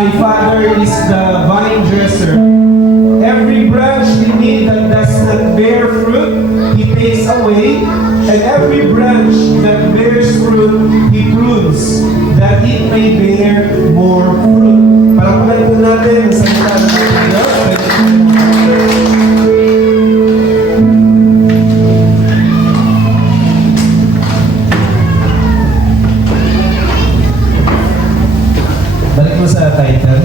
my Father is the vine dresser. Every branch in me that does not bear fruit, He takes away, and every branch that bears fruit, He prunes, that it may bear more fruit. Palakpakan po natin ang salita ng Diyos. Balik mo sa title.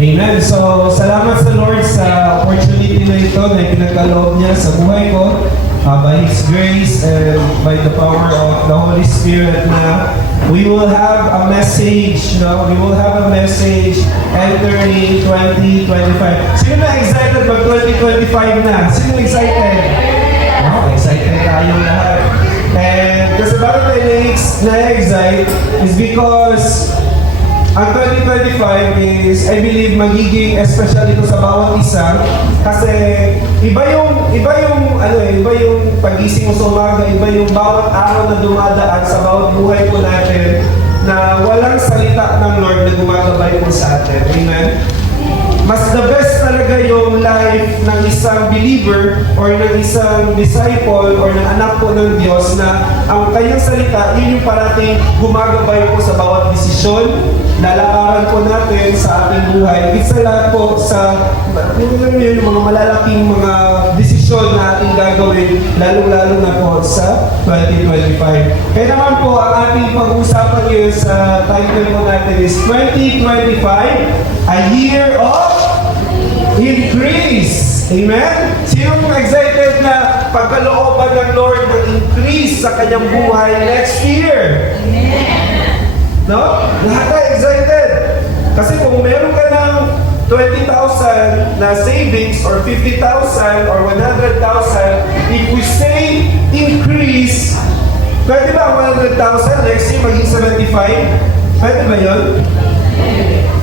Amen. So, salamat sa Lord sa opportunity na ito na pinagkaloob niya sa buhay ko by His grace and by the power of the Holy Spirit na we will have a message, no? We will have a message entering 2025. Sino na excited pag 2025 na? Sino excited? Oh, excited tayong lahat. And kasi bakit tayo na-excite is because ang 2025 is, I believe, magiging special ito sa bawat isa kasi iba yung pagising mo sa umaga, iba yung bawat araw na dumadaan sa bawat buhay po natin na walang salita ng Lord na gumagabay po sa atin. Amen? Mas the best talaga yung life ng isang believer or ng isang disciple or ng anak po ng Diyos na ang kanyang salita, yun yung parating gumagabay po sa bawat desisyon, lalakaran po natin sa ating buhay. Isa lahat po sa yung mga malalaking mga desisyon na ating gagawin, lalong-lalo na po sa 2025. Kaya naman po, ang ating pag-uusapan ngayon sa title po natin is 2025, a year of increase. Amen? Sino pong excited na pagkalooban ng Lord ng increase sa kanyang buhay next year? Amen. No? Lahat tayo excited. Kasi kung meron ka ng 20,000 na savings or 50,000 or 100,000, if we say increase, pwede ba 100,000 next year maging 75? Pwede ba yun?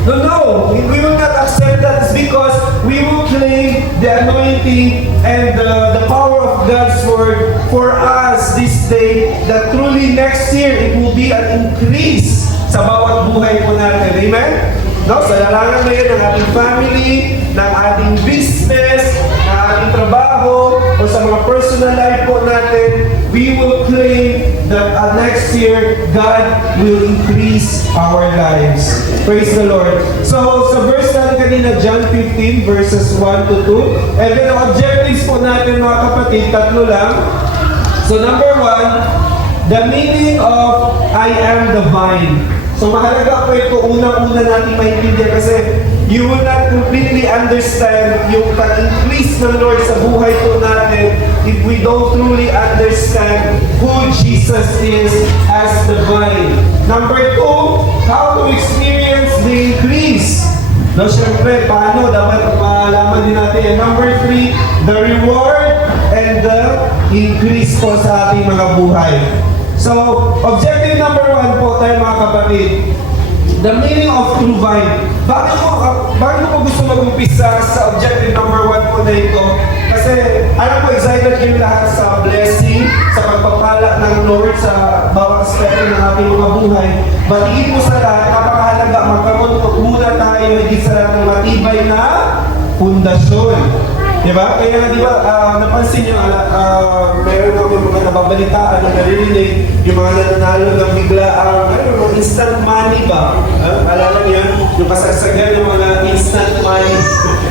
No. We will not accept that. It's because we will claim the anointing and the power of God's word for us this day that truly next year it will be an increase sa bawat buhay po natin. Amen? No? Sa larangan na yun ng ating family, ng ating business, ng ating trabaho, o sa mga personal life po natin, we will claim that next year, God will increase our lives. Praise the Lord. So, sa verse natin kanina, John 15, verses 1 to 2. And then, ang objectives po natin, mga kapatid, tatlo lang. So, number 1, the meaning of I am the vine. So, mahalaga po ito, unang-una natin maintindihan kasi you will not completely understand yung pag-increase ng Lord sa buhay po natin if we don't truly understand who Jesus is as the vine. Number 2, how to experience the increase. No, syempre, paano dapat malaman din natin. And number 3, the reward and the increase po sa ating mga buhay. So, objective number 1 po tayo mga kapatid. The meaning of true vine. Bakit mo gusto mag-umpisa sa objective number 1 po na ito? Kasi alam ko excited kayo lahat sa blessing, sa pagpapala ng Lord sa bawat aspekto ng ating mga buhay. But higit mo sa lahat, napakahalaga, magkaroon muna tayo higit sa lahat ng matibay na pundasyon. Diba? Kaya nga diba, napansin nyo, meron kami mga nababalitaan na narinig, yung mga nananalo ng bigla, instant money ba? Alala niyo yan? Yung kasagsagan ng mga instant money.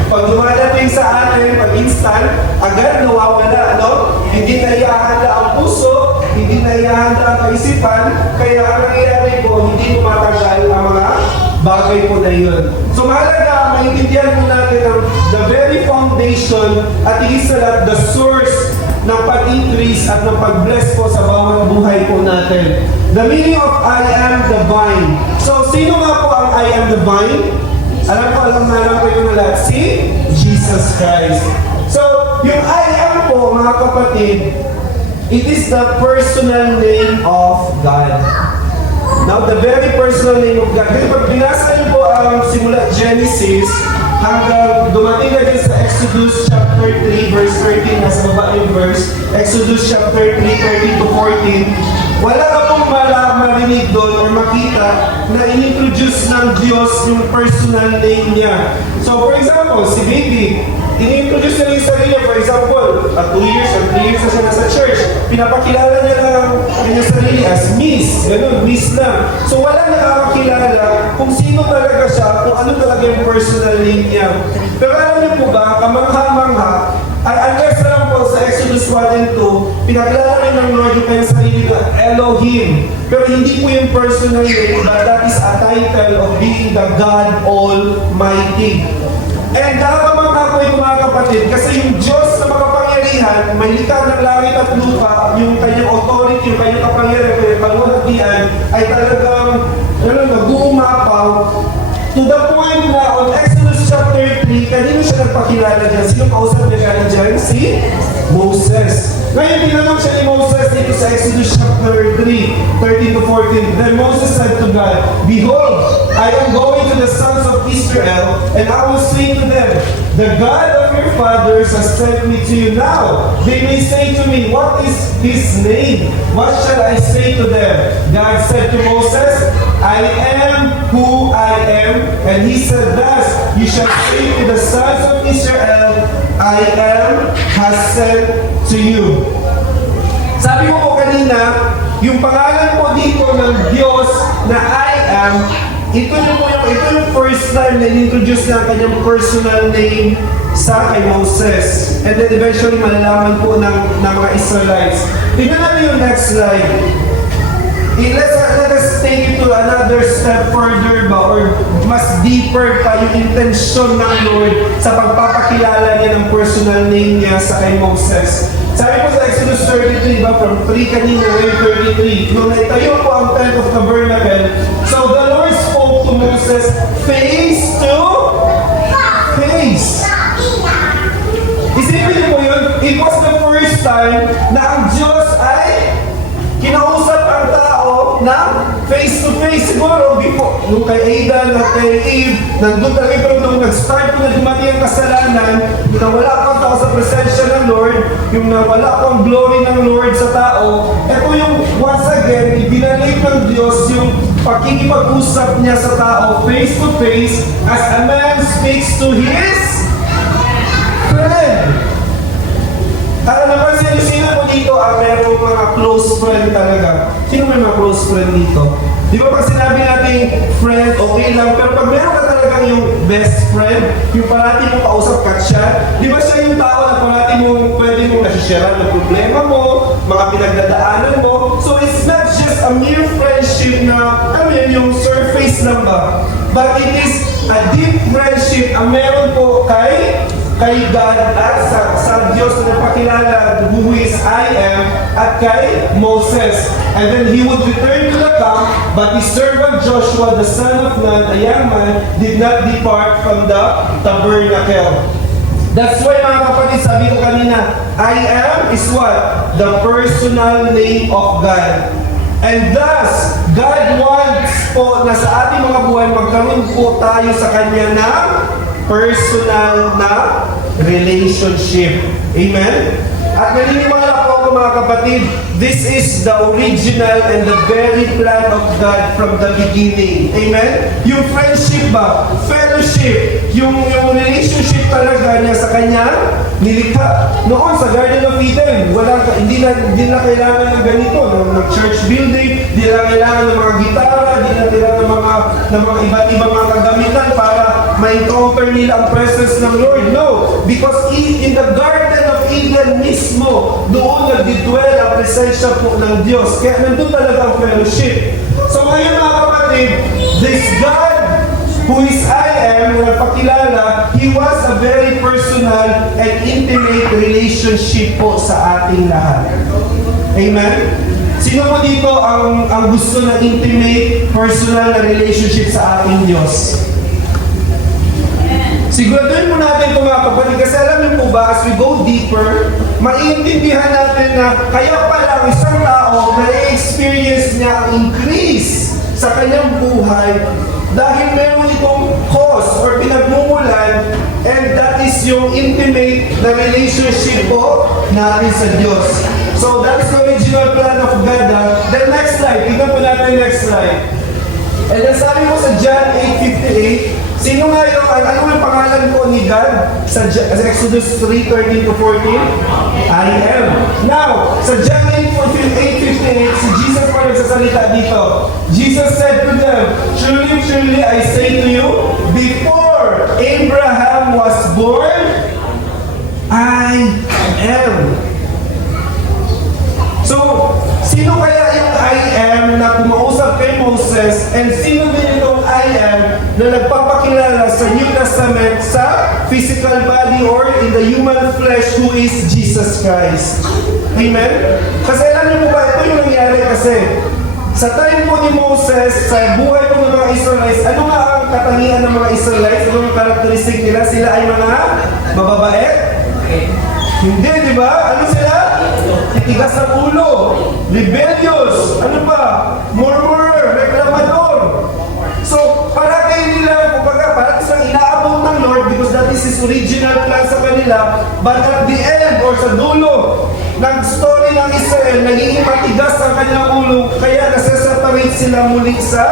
Pag dumadating sa atin, pag instant, agad nawawala, ano? Hindi na ihahanda ang puso, hindi na ihahanda ang kaisipan, kaya ang nangyayari po, hindi tumatagal ang mga bagay po na yun. So mahalaga, maintindihan po natin ang the very foundation at higit sa lahat, the source ng pag-increase at ng pag-bless po sa bawat buhay po natin. The meaning of I am the vine. So, sino nga po ang I am the vine? Alam ko yung lahat. Si Jesus Christ. So, yung I am po, mga kapatid, it is the personal name of God. Now, the very personal name of God. Kasi pag binasa niyo po ang simula Genesis, hanggang dumating na din sa Exodus chapter 3, verse 13, nasa baba yung verse, Exodus chapter 3, 13 to 14, wala ka pong marinig doon or makita na in-introduce ng Diyos yung personal name niya. So for example, si baby, in-introduce niya yung sarili niya. For example, 2 years or 3 years na siya nasa church, pinapakilala niya lang ang kanyang sarili as Miss. Ganun, Miss lang. So wala nakakakilala kung sino talaga siya, kung ano talaga yung personal name niya. Pero alam niyo po ba, kamangha-mangha, unless na lang po sa Exodus 1 and 2, pinakilala rin ng Lord yung kanyang sarili na Elohim. Pero hindi po yung personal name, but that is a title of being the God Almighty. And nakakamangha po yung mga kapatid, kasi yung Diyos na makapangyarihan, may likha ng langit at lupa, yung kanyang authority, yung kanyang kapangyarihan, yung kanyang kalwalhatian, ay talagang nag-uumapaw to the point na on Exodus chapter 3, kanino siya nagpakilala dyan? Sino kausap niya dyan? Si Moses. Ngayon, tinanong siya ni Moses dito sa Exodus chapter 3, 13 to 14. Then Moses said to God, "Behold, I am going to the sons of Israel, and I will say to them, the God of your fathers has sent me to you now. They may say to me, what is his name? What shall I say to them?" God said to Moses, "I am who I am." And he said thus, "You shall say to the sons of Israel, I am has sent to you." Sabi ko po kanina, yung pangalan po dito ng Diyos na I am, ito yung first time na in-introduce na kanyang personal name sa kay Moses. And then eventually malalaman po ng mga Israelites. Tignan natin yung next slide. Let us take it to another step further ba, or mas deeper pa yung intensyon ng Lord sa pagpapakilala niya ng personal name niya sa kay Moses. Sabi po sa Exodus 33, ba, from 3 kanina, 33, nung naitayo po ang tent of tabernacle, so the Lord spoke to Moses face to face. Isipin niyo po yun, it was the first time na ang Diyos ay kinausap ang tao na face to face. Siguro, before, nung kay Adam at kay Eve, nandun talaga, pero nung nag-start po na dumating ang kasalanan, yung nawala pa ang tao sa presensya ng Lord, yung nawala pa ang glory ng Lord sa tao, ito yung once again, ibinalik ng Diyos yung pakikipag-usap niya sa tao face to face as a man speaks to his friend. Napansin niyo, sino po dito ang merong mga close friend talaga? Sino may mga close friend dito? Di ba pag sinabi natin friend, okay lang, pero pag meron ka talagang yung best friend, yung parati mong kausap ka siya, di ba siya yung tao na parati mong pwede mong nasishare ng problema mo, mga pinagdadaanan mo. So it's not just a mere friendship na, yung surface lang ba? But it is a deep friendship ang meron po kay God at sa Diyos na napakilala who is I am, at kay Moses. And then he would return to the camp, but his servant Joshua, the son of Nun, a young man, did not depart from the tabernacle. That's why mga kapatid, sabi ko kanina, I am is what? The personal name of God. And thus, God wants po na sa ating mga buhay magkaroon po tayo sa Kanya ng personal na relationship. Amen? At naniniwala po ako mga kapatid, this is the original and the very plan of God from the beginning. Amen? Yung friendship ba? Fellowship. Yung relationship talaga niya sa kanya, nilikha. Noon sa Garden of Eden, hindi na kailangan ng ganito, ng church building, hindi na kailangan ng mga gitara, hindi na kailangan ng mga iba't ibang mga kagamitan para ma-encounter nila ang presence ng Lord. No, because in the Garden of Eden mismo, doon nagdidwell ang presensya po ng Diyos. Kaya nandun talaga ang fellowship. So ngayon mga kapatid, this God who is I am, na nagpakilala, He wants a very personal and intimate relationship po sa ating lahat. Amen? Sino po dito ang gusto ng intimate, personal na relationship sa ating Diyos? Siguraduhin mo natin ito mga kapatid, kasi alam niyo po ba, as we go deeper, maiintindihan natin na kaya pala isang tao na i-experience niya ang increase sa kanyang buhay dahil meron itong cause or pinagmumulan, and that is yung intimate na relationship po natin sa Diyos. So that is the original plan of God. Then next slide, tignan po natin yung next slide. And then sabi mo sa John 8:58, sino nga yung, ano yung pangalan po ni God sa Exodus 3:13 to 14? I am. Now, sa John 8:58, si Jesus pa nagsasalita dito. Jesus said to them, truly, truly, I say to you, before Abraham was born, I am. So, sino kaya yung I am na kumausap kay Moses, and sino din itong I am na nagpapakilala sa New Testament sa physical body or in the human flesh who is Jesus Christ? Amen? Kasi alam niyo po ba, ito yung nangyari kasi sa time po ni Moses, sa buhay po ng mga Israelites, ano nga ang katangian ng mga Israelites? Ano ang karakteristik nila? Sila ay mga mababait? Hindi, di ba? Ano sila? Titigas sa ulo, rebellious, ano pa? Murmurer, reklamador. So, para kayo nila, kumbaga, parang silang inaabot ng Lord because that is His original plan sa kanila. But at the end, or sa dulo, ng story ng Israel, naging matigas ang kanilang ulo, kaya naseseparate sila muli sa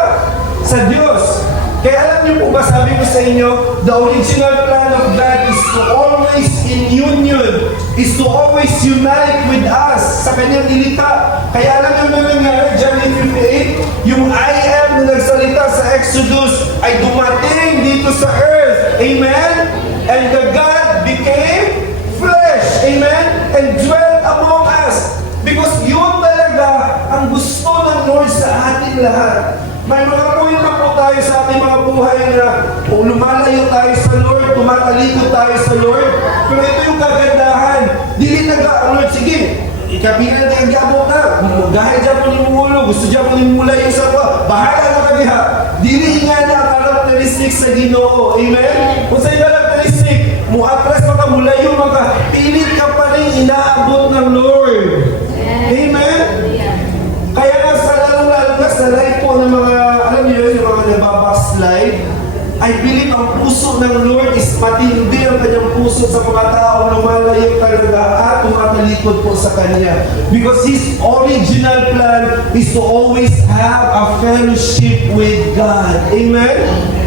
Diyos. Kaya alam niyo po ba, sabi ko sa inyo, the original plan of God is to always in union, is to always unite with us sa kanyang nilikha. Kaya alam niyo na nangyari, John 8:58, yung I am na nagsalita sa Exodus ay dumating dito sa earth. Amen? And the God became flesh. Amen? And dwelt among us. Because yun talaga ang gusto ng Lord sa ating lahat. May mga point na po tayo sa ating mga buhay na lumalayo tayo sa Lord, tumatalikod tayo sa Lord. Pero ito yung kagandahan. Dili Lord, sige, ikabilan na yung gabot na. Gahit dyan po ni Mulo, gusto dyan po ni Mula yung sawa. Bahala na kagiha. Dili nga na ang karakteristik sa Ginoo. Amen? Kung sa'yo karakteristik, muatras maka mula yung mga pilit ka pa rin inaabot ng Lord. Amen? Kaya nga sa lalong-lalong na sa life po ng mga, alam niyo yun, yung mga nababackslide, I believe ang puso ng Lord is matindi ang kanyang puso sa mga taong lumalayo talaga at tumatalikod po sa Kanya. Because His original plan is to always have a fellowship with God. Amen?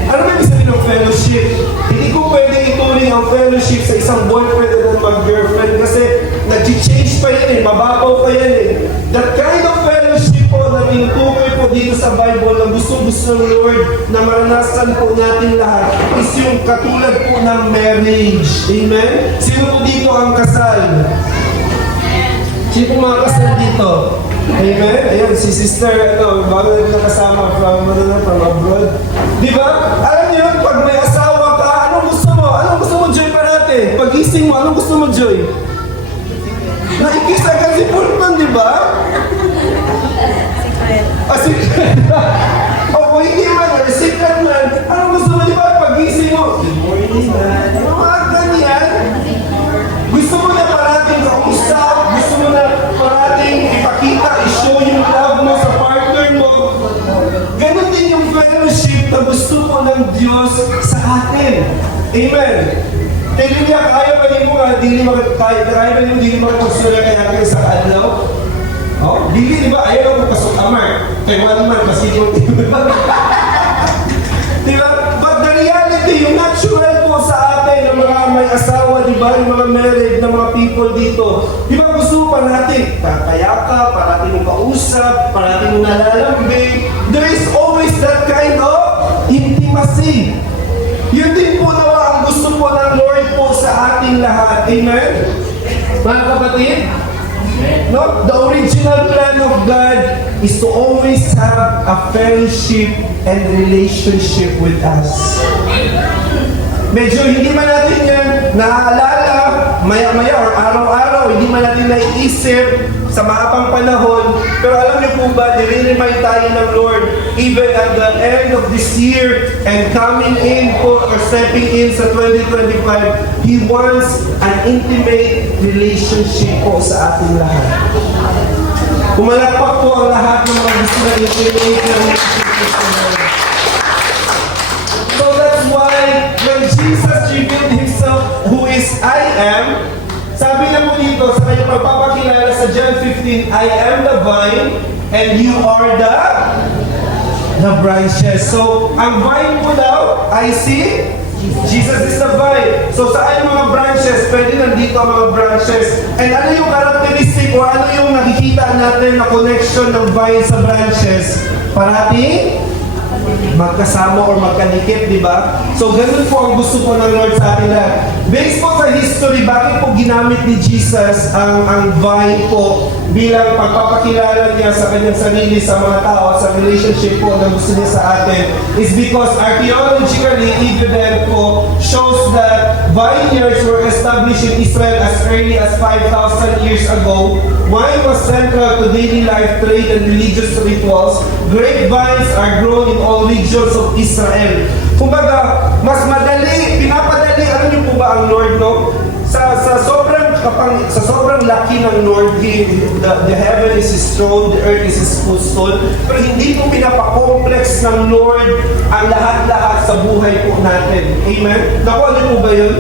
Ano ba yung sabihin ng fellowship? Hindi ko pwede ituloy ang fellowship sa isang boyfriend at mag-girlfriend kasi nag-change pa yan mababaw pa yan That kind of fellowship po na tinutukoy po dito sa Bible na gusto-gusto ng Lord na maranasan po natin lahat is yung katulad po ng marriage. Amen? Sino po dito ang kasal? Sino po mga kasal dito? Amen? Ayun, si sister, bago na nakasama from abroad. Di ba? Alam niyo, pag may asawa ka, anong gusto mo? Anong gusto mo, Joy, parate? Pag-gising mo, anong gusto mo, Joy? Naikis agad si Pulman, di ba? Secret. O hindi man, secret man. Anong gusto mo, di ba? Pag-gising mo, good morning, man. Ano mga ganyan? Gusto mo na parating kausap, gusto mo na parating ipakita, i-show yung love mo sa partner mo. Ganon din yung fellowship na gusto mo ng Diyos sa atin. Amen. Kaya niya, kaya ba niyo nga, kaya ba niyo magpagsulay kaya kayo sa adlaw? Oh, dili, di ba? Ayaw ako pasok amar. Kaya wala naman, masikot. Di ba? But the reality, yung natural po sa atin ng mga may asawa, di ba? Yung mga married na mga people dito. Di ba gusto pa natin? Kakayaka, parating mong kausap, parating mong nalalambing. There is always that kind of intimacy. Yun din po nawa ang gusto po ng Lord po sa ating lahat. Amen? Mga kapatid? No? The original plan of God is to always have a fellowship and relationship with us. Medyo hindi man natin yan naaalala, maya-maya or araw-araw, hindi man natin naiisip sa mahabang panahon. Pero alam niyo po ba, nire-remind tayo ng Lord even at the end of this year and coming in po or stepping in sa 2025, He wants an intimate relationship po sa ating lahat. Pumalakpak po ang lahat ng mga gusto na intimate na relationship sa Lord. So that's why when Jesus revealed Himself who is I am, sabi niya po dito sa kanyang pagpapakilala sa John 15:8, 15, I am the vine and you are the branches. So, ang vine po daw, I see, Jesus is the vine. So, saan yung mga branches? Pwede nandito ang mga branches. And ano yung characteristic o ano yung nakikita natin na connection ng vine sa branches? Parating magkasama or magkanikip, di ba? So, ganun po ang gusto po ng Lord sa atin lahat. Based po sa history, bakit po ginamit ni Jesus ang vine po bilang pagpapakilala niya sa kanyang sarili sa mga tao, sa relationship po na gusto niya sa atin, is because archaeologically evident po shows that vineyards were established in Israel as early as 5,000 years ago. Wine was central to daily life, trade, and religious rituals. Grapevines are grown in all regions of Israel. Kumbaga, mas madali, pinapadali, ano niyo po ba ang Lord, no? Sa sobrang laki ng Lord, the heaven is His throne, the earth is His footstool. Pero hindi po pinapakomplex ng Lord ang lahat-lahat sa buhay po natin. Amen? Naku, ano po ba yun?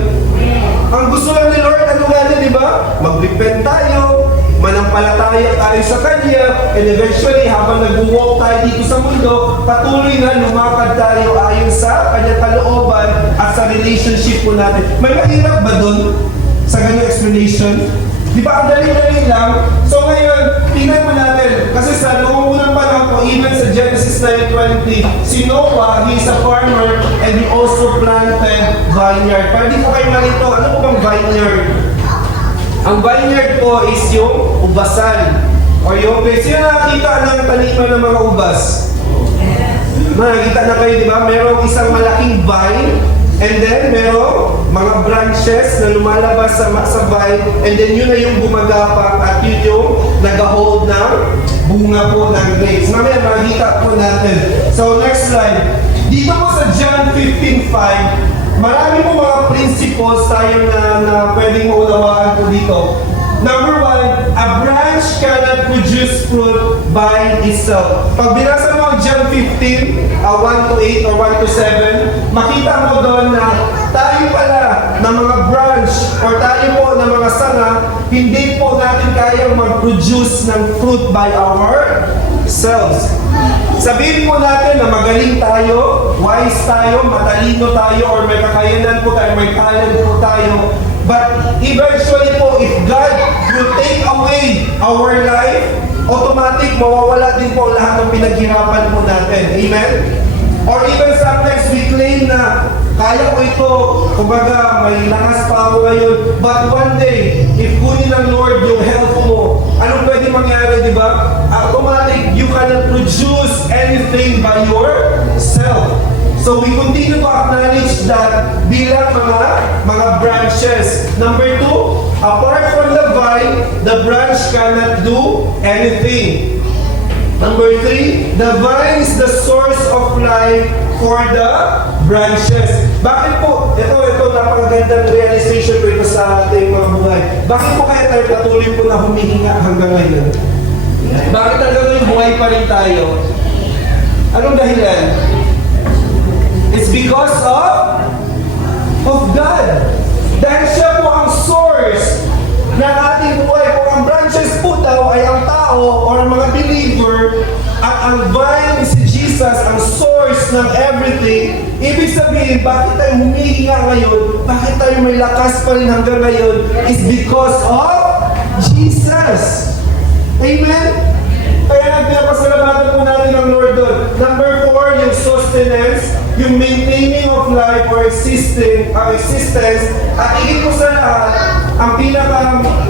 Ang gusto lang ni Lord, ano nga di ba? Mag-repent tayo, manampalataya tayo sa Kanya, and eventually, habang nag-walk tayo dito sa mundo, patuloy na lumakad tayo ayon sa Kanyang kalooban at sa relationship po natin. May mahirap ba doon sa ganyung explanation? Di ba, ang dali-dali lang? So ngayon, tingnan mo natin, kasi sa noong unang panahon po, even sa Genesis 9:20, si Noah, he is a farmer, and he also planted vineyard. Pwede po kayo malito, ano po bang vineyard? Ang vineyard po is yung ubasan. Or yung place. Sino nakakita ng taniman ng mga ubas? Nakakita na kayo, di ba? Merong isang malaking vine, and then merong mga branches na lumalabas sa vine, and then yun na yung gumagapang at yun yung nag-hold ng bunga po ng grapes. Mamaya makikita po natin. So next slide. Dito po sa John 15:5, marami po mga principles tayo na pwedeng maunawaan po dito. Number 1, a branch cannot produce fruit by itself. Pag binasa mo ang John 15, 1-8 or 1-7, makita mo doon na tayo pala na mga branch or tayo po na mga sanga, hindi po natin kayang mag-produce ng fruit by ourselves. Sabihin po natin na magaling tayo, wise tayo, matalino tayo, or may kakayanan po tayo, may talent po tayo. But eventually po, if God will take away our life, automatic mawawala din po lahat ng pinaghirapan po natin. Amen? Or even sometimes we claim na kaya ko ito, kumbaga may lakas pa ako ngayon, but one day, if kunin ng Lord yung health mo, anong pwede mangyari, di ba? Automatic, you cannot produce anything by yourself. So we continue to acknowledge that bilang mga branches. Number 2, apart from the vine, the branch cannot do anything. Number 3, the vine is the source of life for the branches. Bakit po, ito napakagandang realization po ito sa ating mga buhay. Bakit po kaya tayo patuloy po na humihinga hanggang ngayon? Bakit hanggang ngayon buhay pa rin tayo? Anong dahilan? It's because of God. Dahil siya po ang source ng ating buhay. Kung ang branches po daw ay ang tao or mga believer, at ang vine si Jesus, ang source ng everything, ibig sabihin, bakit tayo humihinga ngayon, bakit tayo may lakas pa rin hanggang ngayon, is because of Jesus. Amen? Kaya pinapasalamatan po natin ang Lord doon. Number 4, yung sustenance, yung maintaining of life or existence, at higit po sa lahat, ang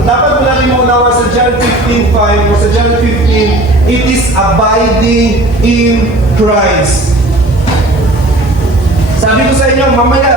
dapat mo natin maunawa sa John 15:5 o sa John 15, it is abiding in Christ. Sabi ko sa inyo, mamaya,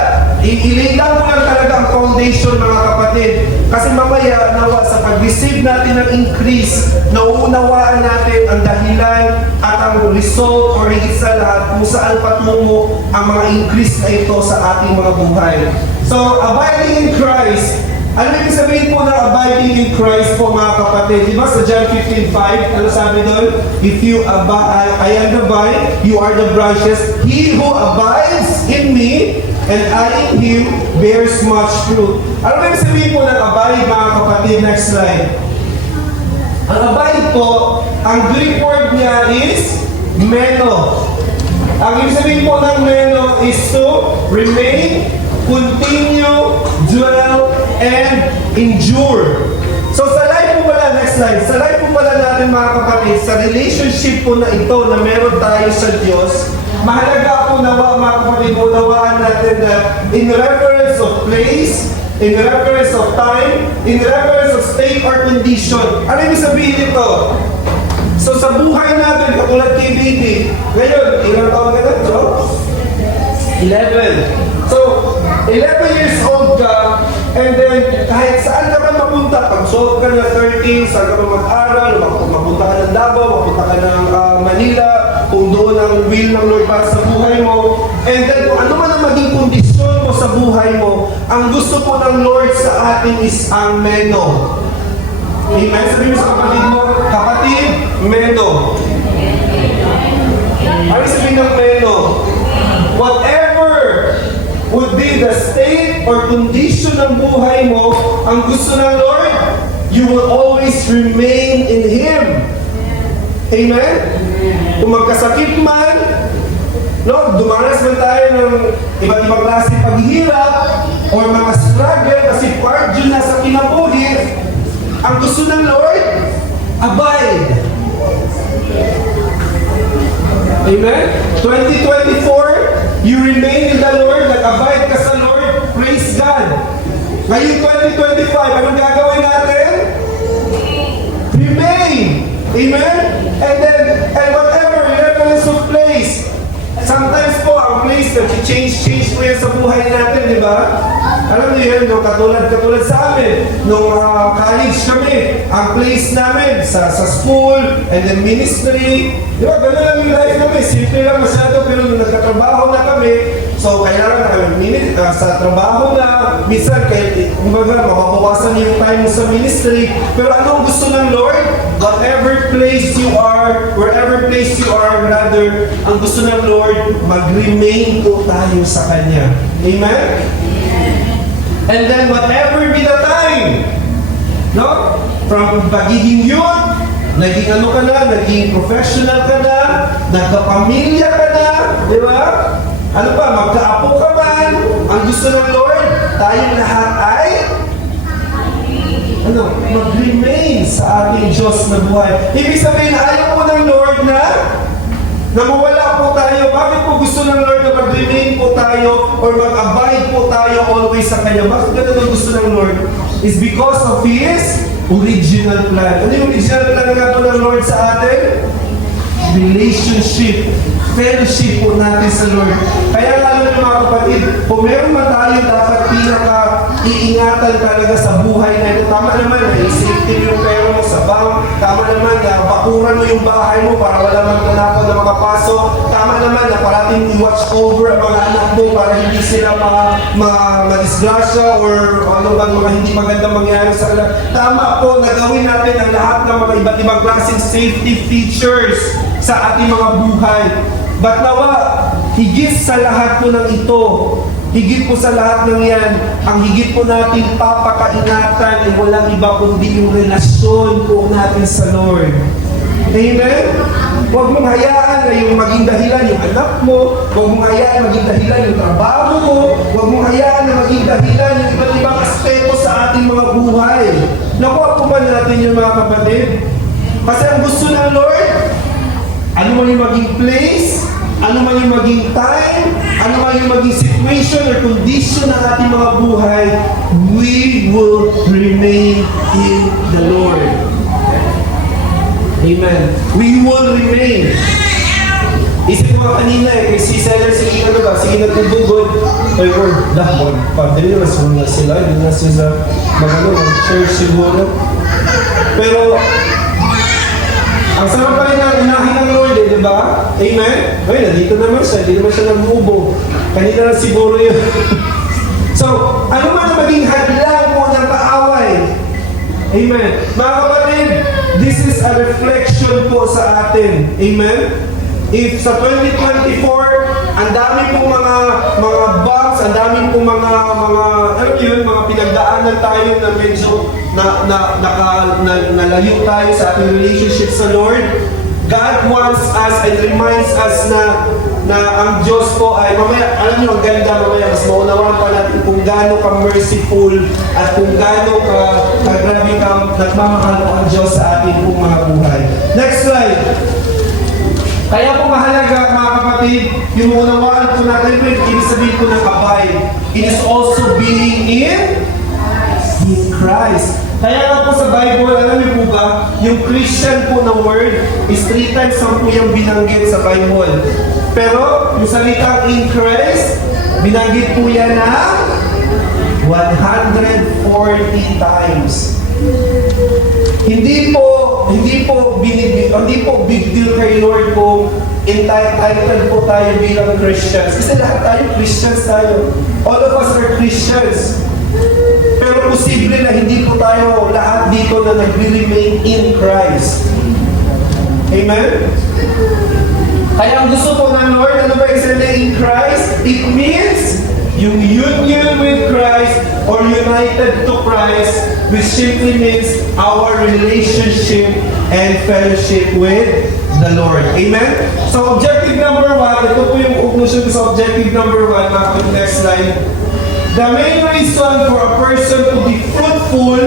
i-lay down mo lang talaga ang foundation, mga kapatid. Kasi mamaya, nawa sa pag-receive natin ng increase, nauunawaan natin ang dahilan at ang result or higit sa lahat kung saan patungo ang mga increase na ito sa ating mga buhay. So, abiding in Christ, ano ibig sabihin po ng abiding in Christ po, mga kapatid? Diba sa John 15:5, ano sabi doon? If you abide, I am the vine, you are the branches. He who abides in me, and I in him, bears much fruit. Ano ibig sabihin po ng abide, mga kapatid? Next slide. Ang abide po, ang Greek word niya is meno. Ang ibig sabihin po ng meno is to remain, continue, dwell, and endure. So sa life po pala, next slide, sa life po pala natin mga kapatid, sa relationship po na ito na meron tayo sa Diyos, mahalaga po nawa mga kapatid, unawaan natin na in reference of place, in reference of time, in reference of state or condition. Ano ibig sabihin nito? So sa buhay natin, katulad kay baby, ngayon, ilang taon ka na? 11. So, 11 years old ka, and then kahit saan ka man mapunta, pag suot ka na 13, saan ka man mag-aral, mapunta ka ng Davao, mapunta ka ng Manila, kung doon ang will ng Lord para sa buhay mo, and then kung ano man ang maging kondisyon mo sa buhay mo, ang gusto po ng Lord sa atin is ang meno. Amen? Sabihin mo sa kapatid mo, kapatid, meno. Ano sabihin ng meno? Whatever would be the state or condition ng buhay mo, ang gusto ng Lord, you will always remain in Him. Amen? Kung magkasakit man, no, dumanas man tayo ng iba't ibang klase paghihirap or mga struggle kasi part yun na sa kinabuhi, ang gusto ng Lord, abide. Amen? 2024, you remain in the Lord, nag-abide ka sa Lord, praise God. Ngayon 2025, anong gagawin natin? Remain. Amen? And whatever, reference of place. Sometimes po, ang place na change po yan sa buhay natin, di ba? Alam niyo yun, no? katulad sa amin, nung college kami, ang place namin sa school, and then ministry, di ba, gano'n lang yung life namin, simple lang masyado, pero nung nagkatrabaho na kami, so kailangan na kami sa trabaho na, minsan, mapapawasan yung time mo sa ministry, pero ano ang gusto ng Lord? Whatever place you are, wherever place you are, rather, ang gusto ng Lord, mag-remain po tayo sa Kanya. Amen? And then whatever be the time, no? From pagiging youth, naging ano ka na, naging professional ka na, nagkapamilya ka na, di ba? Ano pa, magkaapo ka man, ang gusto ng Lord, tayong lahat ay mag-remain sa ating Diyos na buhay. Ibig sabihin, ayaw po ng Lord na mawala po tayo. Bakit po gusto ng Lord na mag-remain po tayo or mag-abide po tayo always sa Kanya? Bakit ganun ang gusto ng Lord? Is because of His original plan. Ano yung original plan nga po ng Lord sa atin? Relationship. Fellowship po natin sa Lord. Kaya nga naman mga kapatid, kung meron man tayo dapat iingatan talaga sa buhay na ito. Tama naman na i-safety yung pera mo sa bank. Tama naman na bakuran mo yung bahay mo para wala man kanapon na makapasok. Tama naman na parating i-watch over ang mga anak mo para hindi sila ma-disgrasya or ano bang mga hindi magandang mangyari sa kanila. Tama po na gawin natin ang lahat ng mga iba't ibang klaseng safety features sa ating mga buhay. But nawa, higit sa lahat po ng ito, higit po sa lahat ng yan, ang higit po natin papakaingatan ay walang iba kundi yung relasyon po natin sa Lord. Amen? Huwag mong hayaan na yung maging dahilan yung anak mo, huwag mong hayaan maging dahilan yung trabaho mo, huwag mong hayaan na maging dahilan yung iba't ibang aspeto sa ating mga buhay. Nakuha po ba natin yung mga kapatid? Kasi ang gusto ng Lord, ano man yung maging place, ano man yung maging time, ano man yung maging situation or condition ng ating mga buhay, we will remain in the Lord. Amen. We will remain. Isip mo kanina kay si seller, sige nagtugugod. Ay, Lord, dahon. Pabili na sila, hindi na sila mag-church siguro. Pero, ang sarap pa rin ang inahin ng Lord, di ba? Amen? Ay, nandito naman siya. Hindi naman siya nag-uubo. Kanina lang siguro yun. So, ano man ang maging hadlang mo ng kaaway? Amen? Mga kapatid, this is a reflection po sa atin. Amen? If sa 2024, ang dami pong mga ups, ang daming po mga ano yun, mga pinagdaanan tayo na medyo nalayo tayo sa ating relationship sa Lord. God wants us and reminds us na ang Diyos po ay, mamaya, alam niyo, ang ganda, mamaya, mas maunawaan pa natin kung gaano ka merciful at kung gaano ka grabe ka nagmamahal po ang Diyos sa ating pong mga buhay. Next slide. Kaya po mahalaga, mga kapatid, yung unawaan po natin, ibig sabihin po ng abide. It is also being in Christ. Kaya nga po sa Bible, alam niyo po ba, yung Christian po na word is 3 times lang po yung binanggit sa Bible. Pero yung salitang in Christ, binanggit po yan na 140 times. Hindi po big deal kay Lord po entitled po tayo bilang Christians. Kasi lahat tayo Christians tayo. All of us are Christians. Pero posible na hindi po tayo lahat dito na nag-remain in Christ. Amen? Kaya ang gusto po ng Lord, ano ba yung in Christ? It means yung union with Christ or united to Christ, which simply means our relationship and fellowship with the Lord. Amen? So objective number 1, ito po yung conclusion sa objective number 1, next slide. The main reason for a person to be fruitful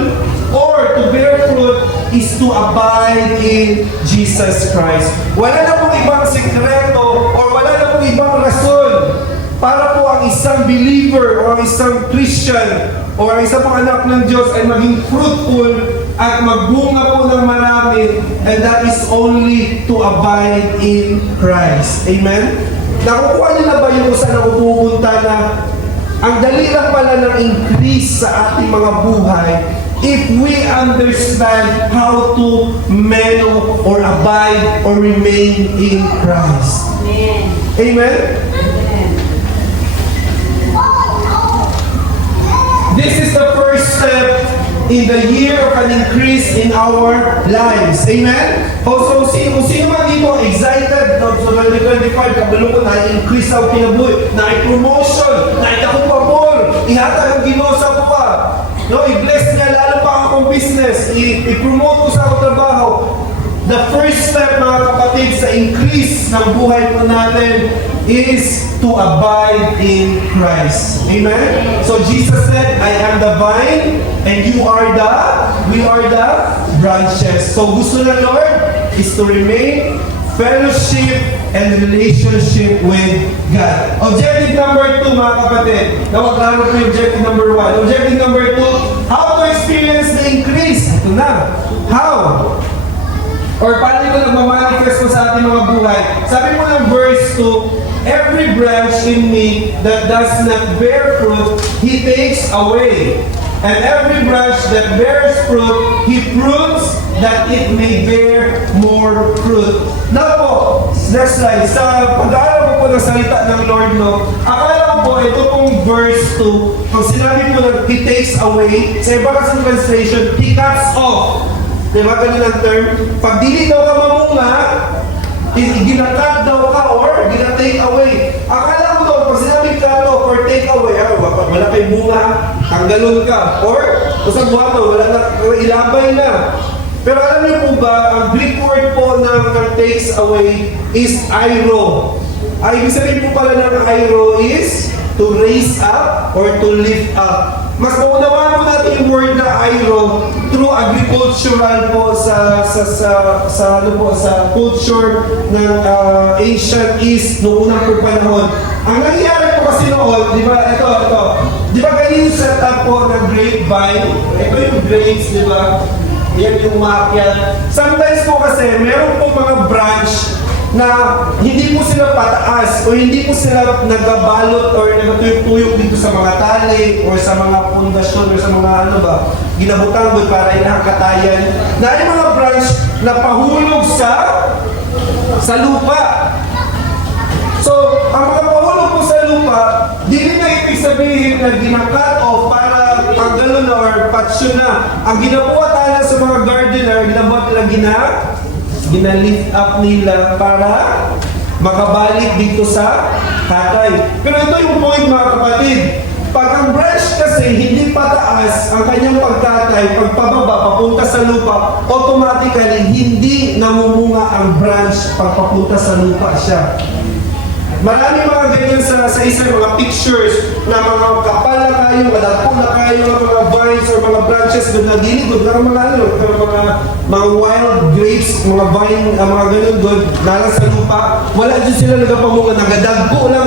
or to bear fruit is to abide in Jesus Christ. Wala na pong ibang sekreto or wala na pong ibang rason para po ang isang believer o ang isang Christian o ang isang pong anak ng Diyos ay maging fruitful at magbunga po ng marami, and that is only to abide in Christ. Amen? Nakukuha niyo na ba yung saan ako pupunta na ang dali lang pala ng increase sa ating mga buhay if we understand how to mellow or abide or remain in Christ. Amen? Amen? This is the first step in the year of an increase in our lives. Amen? So, sino man dito excited sa 2025, kabalo ko na-increase ang kinabuhi, na-promotion, na-ikakupapol, ihatag ang ginosa ko pa. No, i-bless niya lalo pa akong business, i-promote ko sa akong trabaho. The first step, mga kapatid, sa increase ng buhay po natin is to abide in Christ. Amen? So Jesus said, I am the vine and we are the branches. So gusto ng Lord is to remain fellowship and relationship with God. Objective number 2, mga kapatid. Nawaklaro po yung objective number 1. Objective number 2, how to experience the increase. Ito na. How? Or paano ito nagmamanifest po sa ating mga buhay? Sabi mo ng verse 2, every branch in me that does not bear fruit, He takes away. And every branch that bears fruit, He prunes that it may bear more fruit. Now po, next slide. Sa pag-aaral po ng salita ng Lord, akala ko po, ito pong verse 2, pag sinabi po na He takes away, sa iba kasing translation, He cuts off. Diba ganun ang term? Pag dili daw ka mamunga, ginakat daw ka or ginatake away. Akala ko daw, pag sinabi cut off or take away, wala kay bunga, tanggalon ka. Or, usag buhato, wala na, ilabay na. Pero alam niyo po ba, ang Greek word po ng takes away is airo. Ay, ibig sabihin po pala ng airo is to raise up or to lift up. Mas maunawaan po natin yung word na airo through agricultural po sa culture ng ancient East noong unang panahon. Ang nangyayari po kasi noon, di ba, ito. Di ba ganyan yung setup po ng grapevine? Ito yung grapes, di ba? Yan yung umakyat. Sometimes po kasi, meron po mga branch na hindi po sila pataas o hindi po sila nagabalot or nagatuyok-tuyok dito sa mga tali o sa mga pundasyon o sa mga ginabutang para inakatayan na yung mga branch na pahulog sa lupa. So, ang mga pahulog po sa lupa, di na ibig sabihin na ginakat off para pagdalo na or patsyo na. Ang ginabuhat tala sa mga gardener, ginabuhat nila ginalift up nila para makabalik dito sa tatay. Pero ito yung point mga kapatid. Pag ang branch kasi hindi pataas ang kanyang pagtatay, pagpababa, papunta sa lupa, automatically hindi namumunga ang branch pagpapunta sa lupa siya. Marami mga ganyan sa isa, mga pictures na mga kapal na kayo, madako na kayo, mga vines or mga branches doon na diligod, mga wild grapes, mga vine, mga ganun doon, nalang sa lupa, wala dyan sila nagapamunga, nagadagpo lang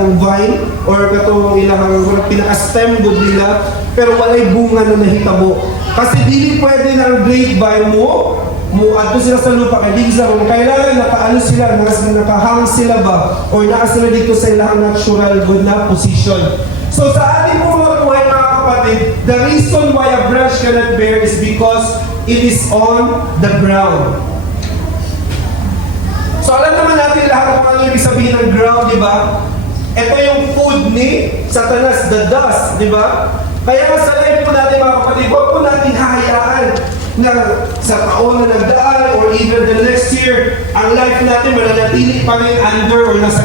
ang vine, or katong ilahang pinaka-stem doon nila, pero walay bunga na nahitabo. Kasi dili pwede ng grapevine mo ato sila sa lupa kay Digsa kung kailangan nakaano sila, nakahang sila ba or naka sila dito sa ilang natural good na position. So sa ating mga buhay mga kapatid, the reason why a branch cannot bear is because it is on the ground. So alam naman natin lahat kung ano ibig sabihin ng ground, di ba? Ito yung food ni Satanas, the dust, di ba? Kaya sa life po natin mga kapatid, huwag po natin hahayaan na sa taon na nagdaan or even the next year, ang life natin mananatili pa rin under or nasa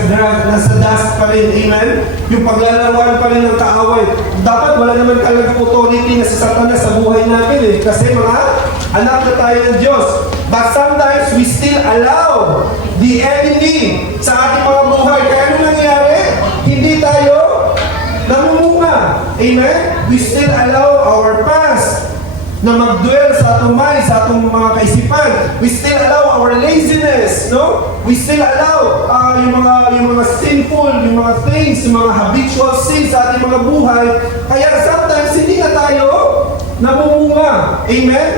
dust pa rin. Amen? Yung paglalawan pa rin ng kaaway. Dapat wala naman talagang authority na sa Satanas sa buhay natin eh. Kasi mga anak na tayo ng Diyos. But sometimes we still allow the enemy sa ating mga buhay. Kaya ano nangyari? Hindi tayo namumunga. Amen? We still allow our past na mag-dwell sa atong mind, sa atong mga kaisipan. We still allow our laziness, no? We still allow yung mga sinful, yung mga things, yung mga habitual sins sa ating mga buhay. Kaya sometimes hindi na tayo namumunga. Amen?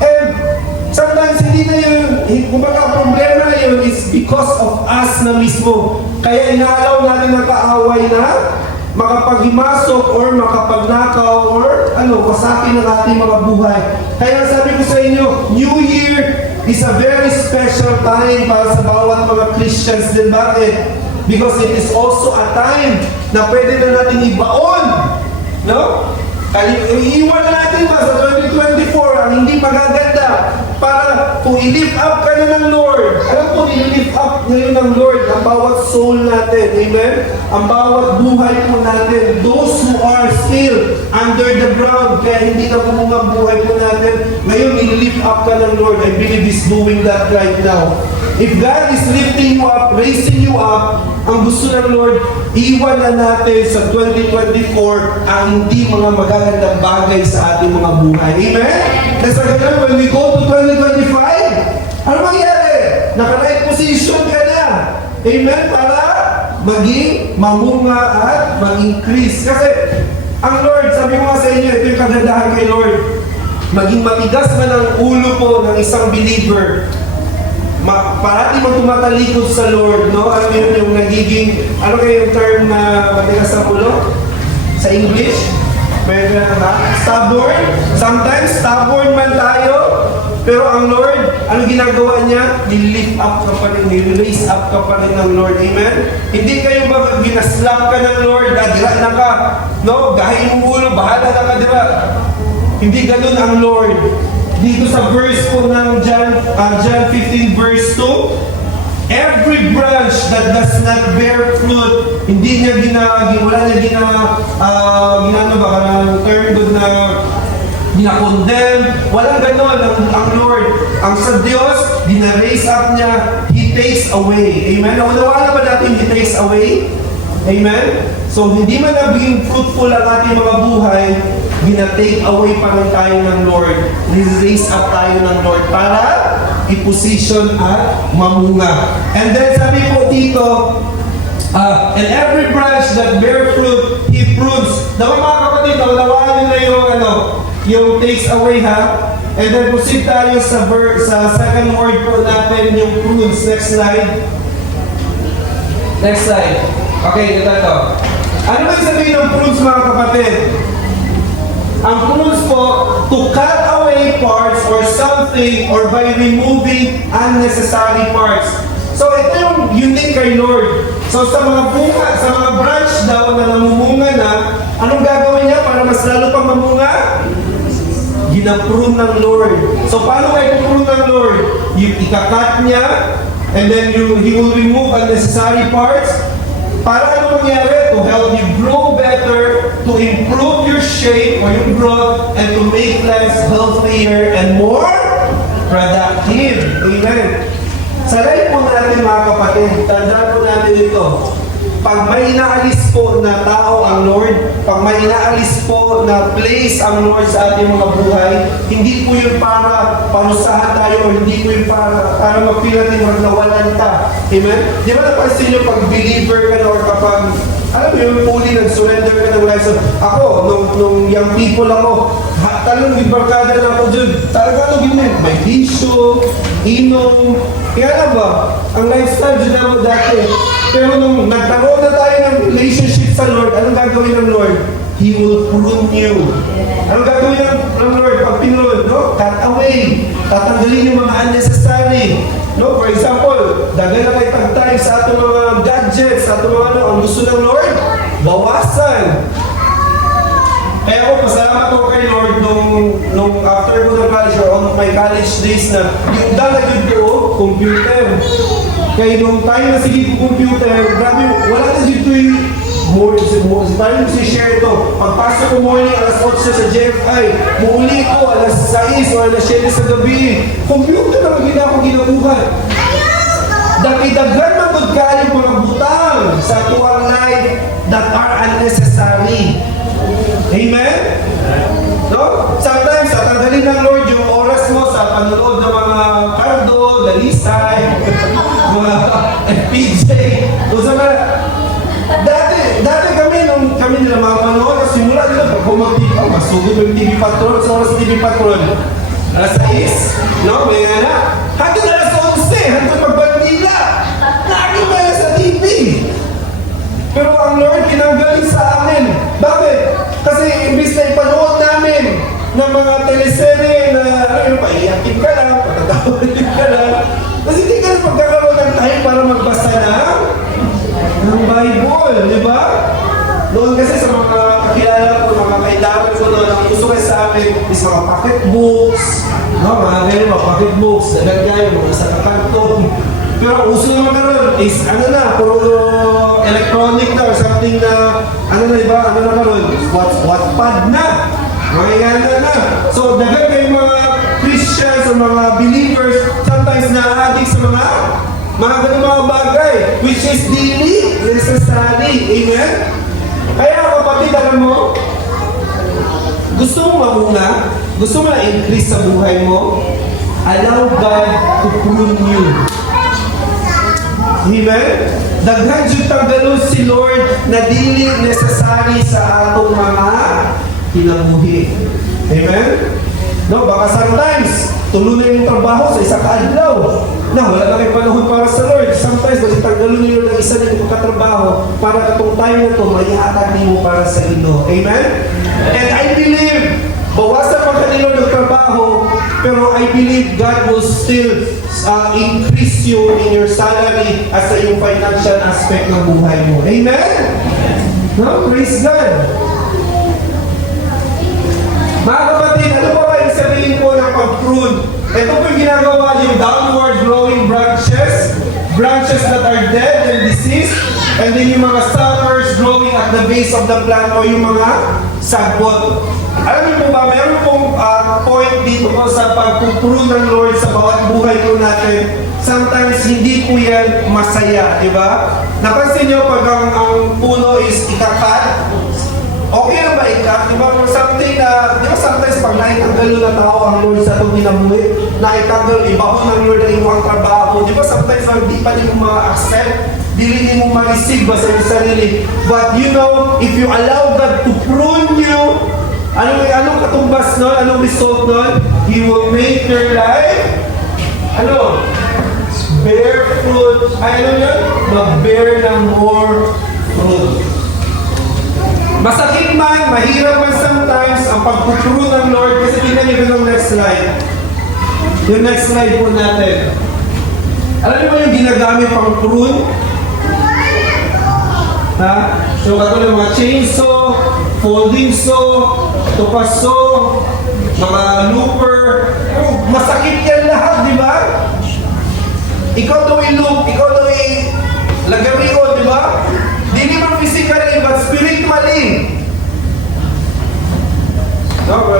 And sometimes hindi na yun, kumbaga problema na yun is because of us na mismo. Kaya inaalaw natin ang kaaway na makapaghimasok or makapagnakaw or pasakin ng ating mga buhay. Kaya sabi ko sa inyo, New Year is a very special time para sa bawat mga Christians din. Bakit? Because it is also a time na pwede na natin ibaon. No? Iiwan na natin pa sa 2024 ang hindi magaganda para kung i-lift up ka na ng Lord. Alam po, i-lift up ngayon ng Lord ang bawat soul natin. Amen? Ang bawat buhay po natin. Those who are still under the ground, kaya hindi na pumungang buhay po natin. Ngayon, i-lift up ka ng Lord. I believe He's doing that right now. If God is lifting you up, raising you up, ang gusto ng Lord, iwan na natin sa 2024 ang hindi mga magagandang bagay sa ating mga buhay. Amen? Nasa ganun, when we go to 2025, ano mangyari? Naka-right position ka na. Amen? Para maging mamunga at mag-increase. Kasi ang Lord, sabi ko nga sa inyo, ito yung kagandahan kay Lord. Maging matigas man ang ulo po ng isang believer, parati magtumatalikod sa Lord, no? Ano yun yung nagiging, ano kayo yung term na matigas sa ulo? Sa English? Pwede na stubborn? Sometimes, stubborn man tayo, pero ang Lord, ano ginagawa niya? Nilift up ka pa rin, niraise up ka pa rin ng Lord. Amen? Hindi kayo ba ginaslap ka ng Lord, nadira na ka, no? Gahin mong ulo, bahala na ka, dira. Hindi ganun ang Lord. Dito sa verse po ng John 15 verse 2, every branch that does not bear fruit, hindi niya wala niya term doon na ginakondemn, walang ganon ang Lord. Ang sa Diyos, dinaraise up niya, He takes away. Amen? Nawala ba natin He takes away? Amen? So, hindi man naging fruitful ang ating mga buhay, gina-take away pa rin tayo ng Lord. Raise up tayo ng Lord para i-position at mamunga. And then sabi po dito, and every branch that bear fruit, He prunes. Daw mga kapatid, nawalaan nila yung takes away ha. And then proceed tayo sa second word po natin, yung prunes. Next slide. Next slide. Okay, ito. Ano ba yung sabihin ng prunes mga kapatid? Ang prunes po, to cut away parts or something or by removing unnecessary parts. So ito yung unique kay Lord. So sa mga bunga, sa mga branch daw na namumunga na, anong gagawin niya para mas lalo pang mamunga? Ginaprune ng Lord. So paano kayo puprune ng Lord? Yung ikakat niya, And then He will remove unnecessary parts. Para ano mangyari? To help you grow better, to improve your shape or your growth, and to make life healthier and more productive. Amen. Sanay po natin mga kapatid, tandaan po natin ito. Pag may inaalis po na tao ang Lord, pag may inaalis po na place ang Lord sa ating mga buhay, hindi po yun para parusahan tayo, o hindi po yun para mag-feel natin magnawalan ta. Amen? Di ba napansin nyo pag believer ka na or kapag, alam mo yun, fully nag-surrender ka ng life. Ako, nung young people ako, talong ibarkada na ako dyan. Talaga ano ginin? May bisyo, inom. Kaya na ba? Ang lifestyle dyan ako dati. Pero nung nagkaroon na tayo ng relationship sa Lord, anong gagawin ng Lord? He will prune you. Anong gagawin ng Lord? Pag pinunod, no? Cut away. Tatanggalin yung mga unnecessary. No? For example, dagay na kayo tag-time sa atong mga gadgets, sa atong mga ano, ang gusto ng Lord, bawasan. Kaya ako, pasalamat ako kay Lord nung after ko ng college or on my college days na yung dalagid ko, computer. Kaya nung time na sige ko computer, grabe, wala na dito yung tayo si share ito. Pagpasok ko morning, alas 8 sa JFI. Muli ko, alas 6 o alas 7 sa gabi. Computer na magiging ako ginabuhat. Dagdagan magod kayo mga butang sa tuwang life that are unnecessary. Amen? No? Sometimes, tatanggalin ng Lord yung oras mo sa panonood ng mga Cardo, Dalisay, mga FPJ. O sa mga, dati kami nila mga panonood, simula nila, pag bumagtig, masugod yung TV Patrol, sa oras TV Patrol. Alas 6, no? May nga hanggang alas 11, hanggang magbandila. Lagi ba yan sa TV? Pero ang Lord, kinanggaling sa amin. Bakit? Kasi imbis na ipanood namin ng mga teleserye na paiyakin ka lang, patatawarin ka lang. Kasi hindi ka na magkakaroon ng time para magbasa ng Bible, di ba? Noon kasi sa mga kakilala ko, mga kailangan ko noon, ang gusto kayo sa amin is mga pocket books, no? Mga pocket books, nagagay, mga sa kakanto. Pero ang uso naman karoon is, puro electronic na or something na, ano na karoon? Wattpad na. Mga na. So, dagat kayo mga Christians o mga believers, sometimes na-addict sa mga ganun mga bagay, which is daily necessary. Amen? Kaya kapatid, alam mo, gusto mo mamuna, gusto mo na-increase sa buhay mo, allow God to prune you. Amen? Daghan dyan tanggalon si Lord na dili necessary sa atong mga kinabuhi. Amen? No, baka sometimes, tuloy na yung trabaho sa isang kaadlaw. Na wala na kayo panahon para sa Lord. Sometimes, basta tanggalon niyo ng isa ng katrabaho para katong time na ito, maihatag niyo para sa ino. Amen? And I believe, bawasan pa kanilo ng trabaho, pero I believe God will still increase you in your salary as sa yung financial aspect ng buhay mo. Amen? No? Praise God! Mga kapatid, ano pa ba yung sabihin po ng pag-prune? Ito po yung ginagawa yung downward growing branches that are dead and diseased, and then yung mga suckers growing at the base of the plant o yung mga sagbot. Alam niyo po ba, mayroon pong point dito po sa pag-prune ng Lord sa bawat buhay po natin. Sometimes hindi po yan masaya, di ba? Napansin niyo pag ang puno is ikakat, okay lang ba ikat? Di ba? For something na, di ba sometimes pag naitanggal na tao ang Lord sa itong ginabuhi, naitanggal, ibahon ng Lord ang iyong trabaho. Di ba sometimes hindi pa din mo ma-accept, hindi mo ma-receive ba sa iyong sarili. But you know, if you allow God to prune you, anong katumbas nun? Anong result nun? He will make your life, bear fruit. Mag-bear ng more fruit. Masakit man, mahirap man sometimes ang pagpupuro ng Lord. Kasi tingnan niyo yung next slide. Yung next slide po natin. Alam niyo ba yung ginagamit pang prune? Ha? So, katulad mga chainsaw, folding saw, tupas saw, mga looper. Masakit yan lahat, di ba? ikaw daw look, ikaw daw lagarion, di ba? Hindi man physically, but spiritually. No,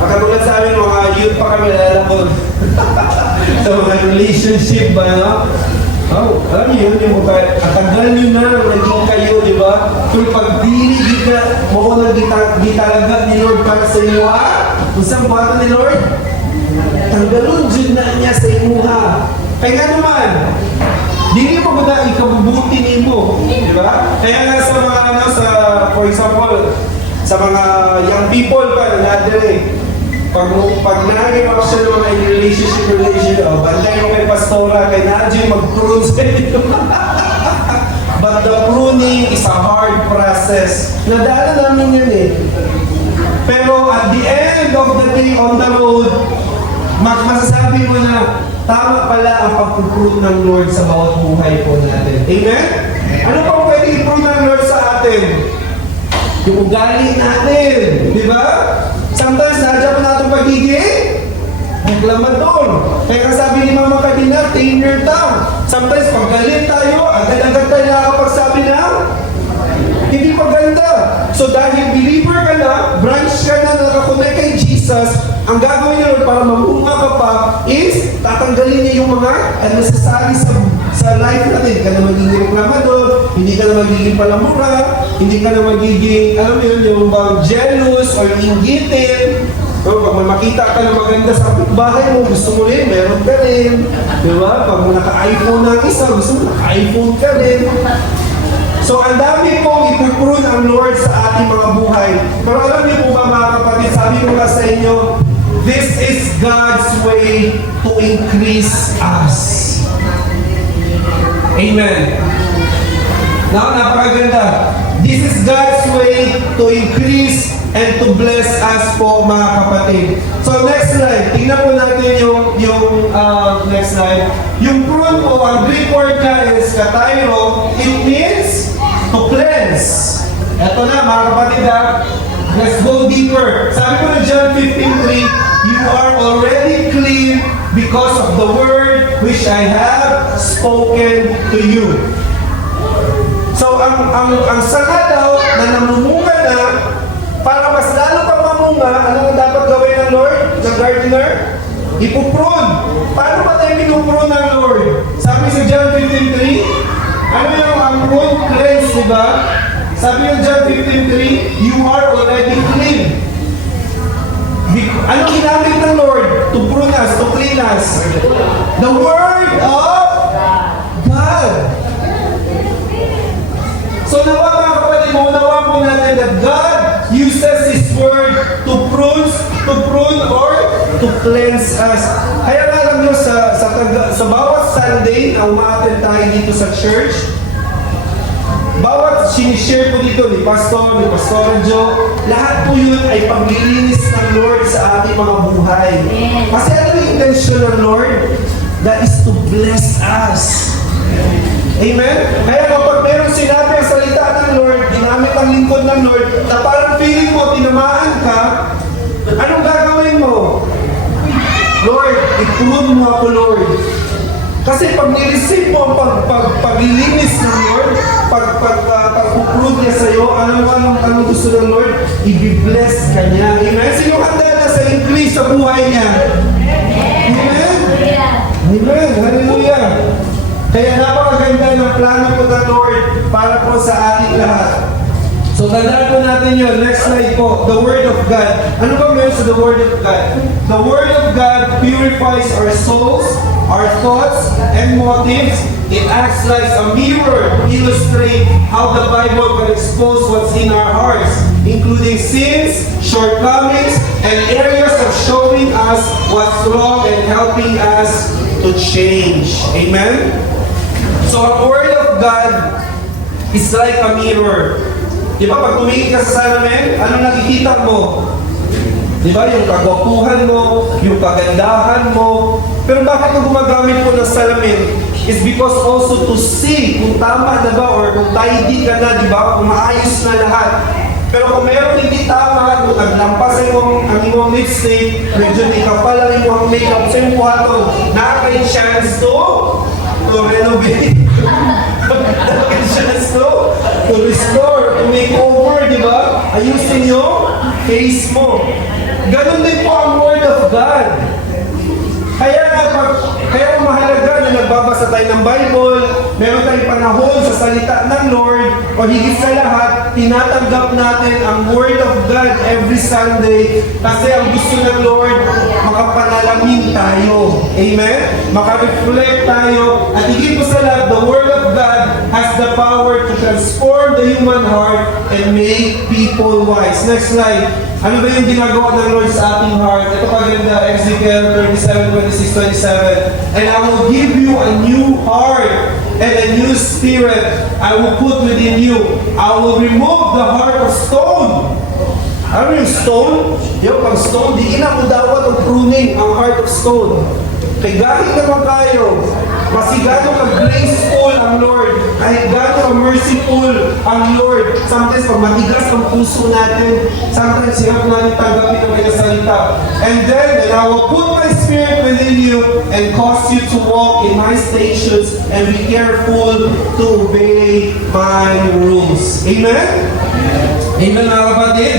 nakatulad sa amin, mga youth pa kami lalakon. Sa mga relationship ba, no? Oh, alam niyo yun, yung katagal nyo na naging kayo, di ba? Kung pagdili, mo na gitalaga ni Lord para sa inyo, ha? Usang bata ni Lord, tanggalon dyan na niya sa inyo, ha? Kaya nga naman, hindi mo ba na ikabubuti ni mo, di ba? Kaya nga sa mga, for example, sa mga young people pa, natin pag nangin ako siya ng mga relationship, bantay mo kay pastora, kay Nadji, mag-prune sa inyo. But the pruning is a hard process. Nadala namin yan eh. Pero at the end of the day on the road, masasabi mo na, tama pala ang pag-prune ng Lord sa bawat buhay po natin. Amen? Ano pang pwede i-prune ng Lord sa atin? Yung ugali natin. Di ba? Sometimes, nadya po natin pagiging reklamador. Kaya sabi ni Mama kanina, tame your tongue. Sometimes, pag galit tayo, agad-agad tayo nakakapagsabi na, hindi maganda. So dahil believer ka na, branch ka na, nakakonect kay Jesus, ang gagawin niya para mamunga ka pa is tatanggalin niya yung mga unnecessary sa life natin. Hindi ka na magiging reklamador, hindi ka na magiging palamura, hindi ka na magiging, alam mo yun, yung bang jealous or inggitin. So, pag may makita ka na maganda sa bahay mo, gusto mo rin, meron ka rin. Diba? Pag naka-iPhone na isa, gusto mo naka-iPhone ka rin. So, ang dami pong ipuprune ang Lord sa ating mga buhay. Pero alam niyo po ba mga kapatid, sabi ko nga sa inyo, this is God's way to increase us. Amen. Now, napakaganda. This is God's way to increase and to bless us po mga kapatid. So next slide, tingnan po natin yung next slide. Yung prune po, ang Greek word niya is katairo. It means to cleanse. Ito na mga kapatid ha. Let's go deeper. Sabi ko na John 15:3, you are already clean because of the word which I have spoken to you. So ang sanga daw na namumunga na, para mas lalo pang mamunga, ano ang dapat gawin ng Lord, ng gardener? Ipuprune. Paano ba tayo pinuprune ng Lord? Sabi sa John 15:3, ano yung ang prune cleanse, di ba? Sabi ng John 15:3, you are already clean. Ano ginamit ng Lord? To prune us, to clean us. The Word of God. So nawa mga kapatid, maunawa po natin that God uses His Word to prune or to cleanse us. Kaya nga alam nyo, sa bawat Sunday na umaattend tayo dito sa church, bawat sinishare po dito ni Pastor Jo, lahat po yun ay paglilinis ng Lord sa ating mga buhay. Kasi ano yung intention ng Lord? That is to bless us. Amen? Kaya kapag mayroong sinabi ang salita ng Lord, ginamit ang lingkod ng Lord, na parang feeling mo, tinamaan ka, anong gagawin mo? Lord, i-prune mo ako, Lord. Kasi pag nireceive mo ang paglilinis ng Lord, pag-prune niya sa'yo, anong gusto ng Lord? I-bless ka niya. Amen? Sino handa na sa increase sa buhay niya? Amen? Amen. Hallelujah. Kaya napakaganda ng plano po ng Lord para po sa ating lahat. So tandaan po natin yun. Next slide po. The Word of God. Ano ba meron sa the Word of God? The Word of God purifies our souls, our thoughts, and motives. It acts like a mirror to illustrate how the Bible can expose what's in our hearts, including sins, shortcomings, and areas of showing us what's wrong and helping us to change. Amen? So, ang Word of God is like a mirror. Di ba, pag tumingin ka sa salamin, ano nakikita mo? Di ba, yung kagwapuhan mo, yung kagandahan mo. Pero bakit ka gumagamit po ng salamin? Is because also to see kung tama na ba or kung tidy ka na, di ba? Kung maayos na lahat. Pero kung mayroon hindi tama, kung naglampas ang imong lipstick, medyo di ka pala imong makeup sa imong buhaton, nakaka-chance to to renovate. That can just to restore, to make over, di ba? Ayusin yung case mo. Ganon din po ang Word of God. Kaya mahalaga na nagbabasa tayo ng Bible, meron tayong panahon sa salita ng Lord, o higit sa lahat, tinatanggap natin ang Word of God every Sunday kasi ang gusto ng Lord, makapanalamin tayo. Amen? Maka-reflect tayo, at higit sa lahat, the Word of God has the power to transform the human heart and make people wise. Next slide. Ano ba yung ginagawa ng Lord sa ating heart? Ito paganda, Ezekiel 37:26-27. And I will give you a new heart and a new spirit I will put within you. I will remove the heart of stone. Ano yung stone? Yung pang stone, di ina mo dapat ang pruning, ang heart of stone. Kaya galing naman tayo. Kasi gano'n ka-graceful ang Lord. Ay gano'n ka-merciful ang Lord. Sometimes pag matigas ang puso natin, sometimes hirap natin tanggapin ang kanyang salita. And then I will put my spirit within you and cause you to walk in my statutes and be careful to obey my rules. Amen? Amen mga kapatid?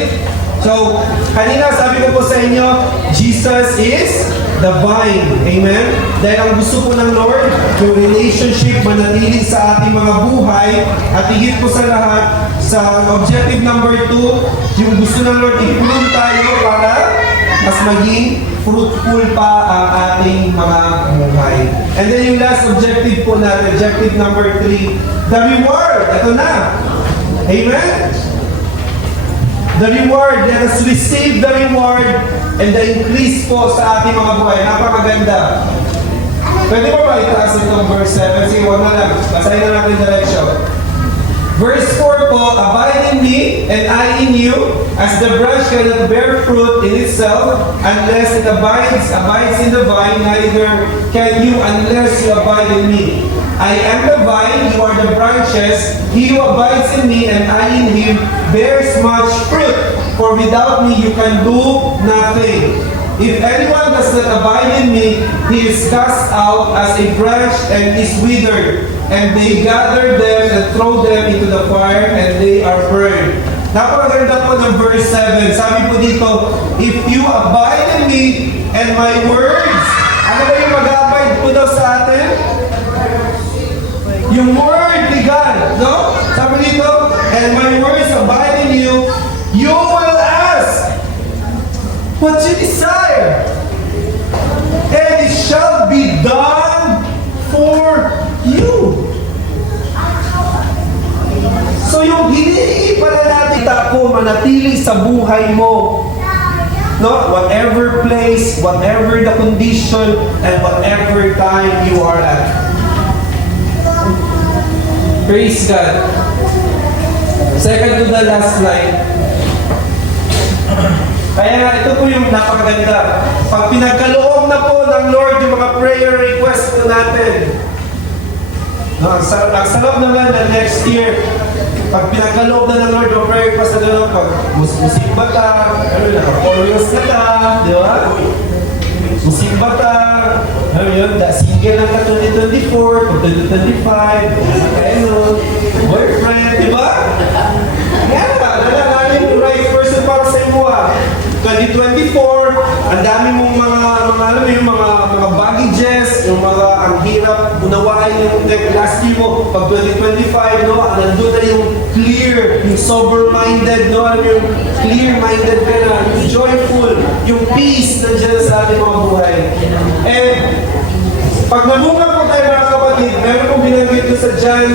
So, kanina sabi ko po sa inyo, Jesus is the vine. Amen? Dahil ang gusto po ng Lord, yung relationship manatili sa ating mga buhay, at higit po sa lahat, sa objective number 2, yung gusto ng Lord, i-prune tayo para mas maging fruitful pa ang ating mga buhay. And then yung last objective po natin, objective number 3, the reward. Ito na. Amen? The reward, let us receive the reward and the increase po sa ating mga buhay. Napakaganda. Pwede ba itaas itong verse 7? Sige, wag na lang. Basahin na natin direction. Verse 4 po, abide in me and I in you, as the branch cannot bear fruit in itself unless it abides in the vine, neither can you unless you abide in me. I am the vine, you are the branches. He who abides in me and I in him bears much fruit, for without me you can do nothing. If anyone does not abide in me, he is cast out as a branch and is withered, and they gather them and throw them into the fire, and they are burned. Napakaganda po ng verse 7. Sabi po dito, if you abide in me and my words, ano ba yung mag-abide po daw sa atin? Yung word ni God, no? Sabi dito, and my words abide in you, you will ask what you desire, and it shall be done for you. So yung hinihingi pala natin, tako manatili sa buhay mo. No? Whatever place, whatever the condition, and whatever time you are at. Praise God. Second to the last slide. Kaya ito po yung napakaganda. Pag pinagkaloob na po ng Lord yung mga prayer request po natin, no, ang sarap naman na next year, pag pinagkaloob na ng Lord yung prayer request na doon, pag musimba ka, naka-chorus na ka, di ba? Musimba ka, ano yun, single lang ka 2024, pag 2025, boyfriend, di ba? Yan ba? Nalalagay yung right person para sa iyo. 2024, ang dami mong mga baggages, yung mga ang hirap unawain yung last year mo. Pag 2025, no, nandun na yung clear, yung sober-minded, no, yung clear-minded ka na, yung joyful, yung peace na dyan sa ating mga buhay. And pag nabunga po tayo mga kapatid, meron pong binanggit ko sa John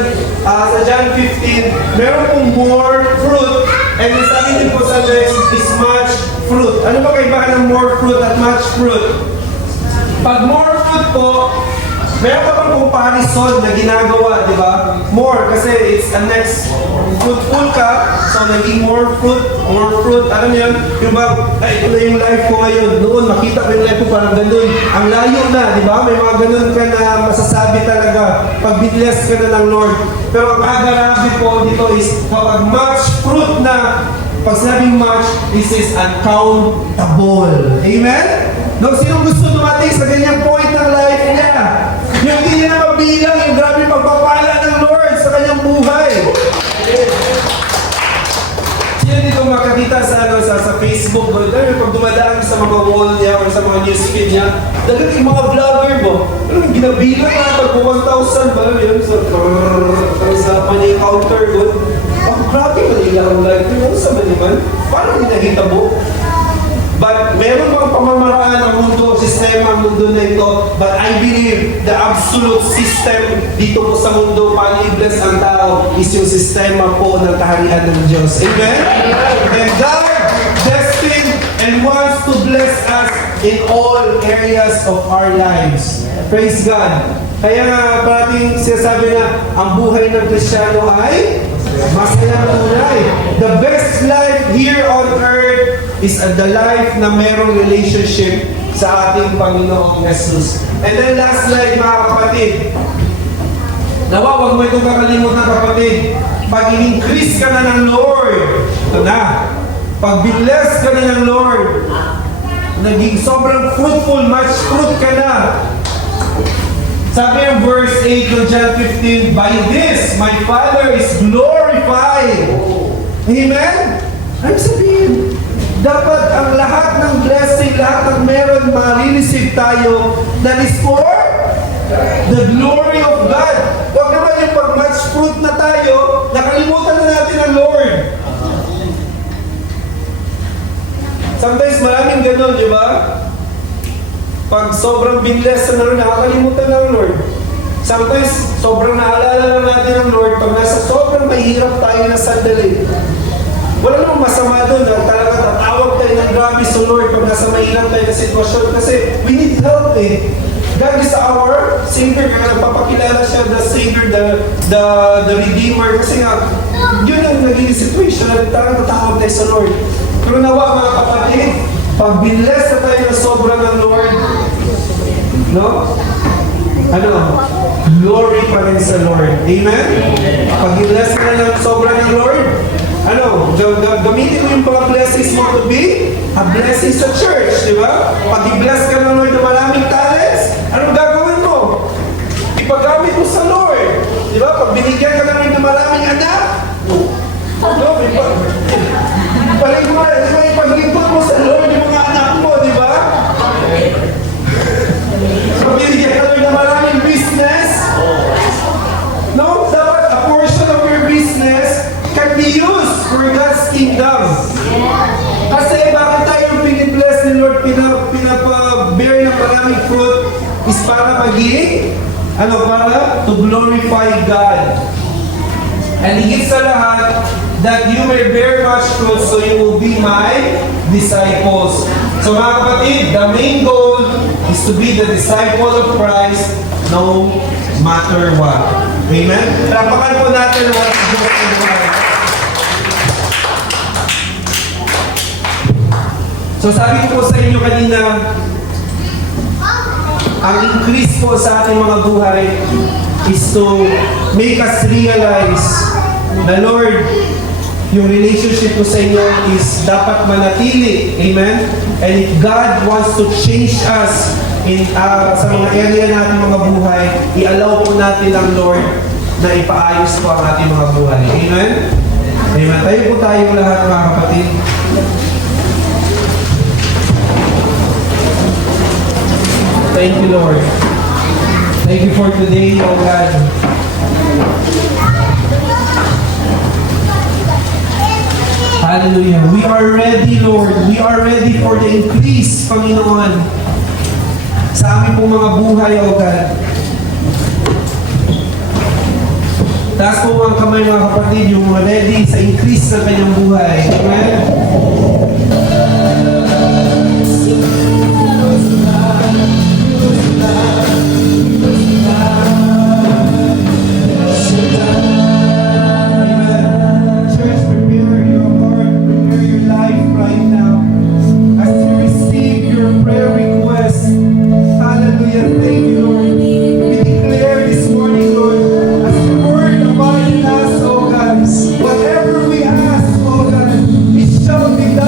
15, meron pong more fruit, and sabi din po sa next is much fruit. Ano ba kaibahan ng more fruit at much fruit? Pag more fruit po, meron pa pang comparison na ginagawa, di ba? More, kasi it's a next fruitful ka, so naging more fruit. Alam niyo yun? Yung ba, ito na yung life ko ngayon. Noon, makita ko yung life ko parang ganun. Ang layo na, di ba? May mga ganun ka na masasabi talaga pag binless ka na ng Lord. Pero ang agarabi po dito is, kapag much fruit na, pag sinabing much, this is uncountable. Amen? No, sino gusto dumating sa ganyang point ng life niya? Yung hindi niya mabilang, yung grabe pagpapala ng Lord sa kanyang buhay. Sino dito makakita sa Facebook, pag dumadaan sa mga wall niya o sa mga newsfeed niya, dagat yung mga vlogger mo, ano yung ginabilang na pag 1,000 ba yun? Sa pang-encounter ko, grabe man ilang life yun, sa maniman, parang hinahita mo. But meron mga pamamaraan ng mundo, sistema ng mundo na ito, but I believe the absolute system dito po sa mundo, paano i-bless ang tao, is yung sistema po ng kaharian ng Diyos. Amen? And God destined and wants to bless us in all areas of our lives. Praise God. Kaya nga parating sinasabi na ang buhay ng Kristiyano ay masayang tunay. The best life here on earth is the life na merong relationship sa ating Panginoong Jesus. And then last slide mga kapatid. Nawa, huwag mo itong kakalimutan kapatid. Pag in-increase ka na ng Lord, ito na. Pag bless ka na ng Lord, naging sobrang fruitful, much fruit ka na. Sabi ng verse 8 of John 15, by this, my Father is glorified. Amen? Ano sabihin? Dapat ang lahat ng blessing, lahat ng meron, marireceive tayo, that is for the glory of God. Huwag naman yung pag much fruit na tayo, nakalimutan na natin ang Lord. Sometimes maraming ganun, di ba? Pag sobrang binless na rin, nakakalimutan na ang Lord. Sometimes, sobrang naalala lang natin ang Lord pag nasa sobrang mahirap tayo na sandali. Wala namang masama doon na talaga tatawag tayo ng grabe sa Lord pag nasa mahirap tayo na sitwasyon kasi we need help eh. God is our Savior, kaya nagpapakilala siya, the Savior, the Redeemer, kasi nga, yun ang naging situation na talagang tatawag tayo sa Lord. Pero nawa mga kapatid, pag binless na tayo na sobra ng Lord, no? Ano? Glory pa rin sa Lord. Amen? Pag binless na ng sobra ng Lord, ano? Gamitin mo yung mga blessings mo to be a blessing sa church, di ba? Pag i-bless ka ng Lord na maraming talents, anong gagawin mo? Ipagamit mo sa Lord. Di ba? Pag binigyan ka ng Lord na maraming anak, no? Di ba ipaglingkod mo sa Lord yung mga anak mo, di ba? Pabigyan ka na maraming business. No? Dapat a portion of your business can be used for God's kingdom. Kasi bakit tayo pinibless ni Lord, pinapabear ng maraming fruit is para maging, para to glorify God. And higit sa lahat, that you may bear much fruit so you will be my disciples. So mga kapatid, the main goal is to be the disciple of Christ no matter what. Amen? Tapakan po natin ang ating Diyos ng buhay. So sabi ko po sa inyo kanina, ang increase po sa ating mga buhay is to make us realize na Lord, yung relationship ko sa inyo is dapat manatili. Amen? And if God wants to change us sa mga area natin mga buhay, i-allow po natin ang Lord na ipaayos po ang ating mga buhay. Amen? Amen. Tayo po tayong lahat mga kapatid. Thank you, Lord. Thank you for today, O God. Hallelujah. We are ready, Lord. We are ready for the increase, Panginoon. Sa aming pong mga buhay, O God. Taas po ang kamay mga kapatid, yung mga ready sa increase sa kanyang buhay. Amen? Whatever we ask, oh God, it shall be done.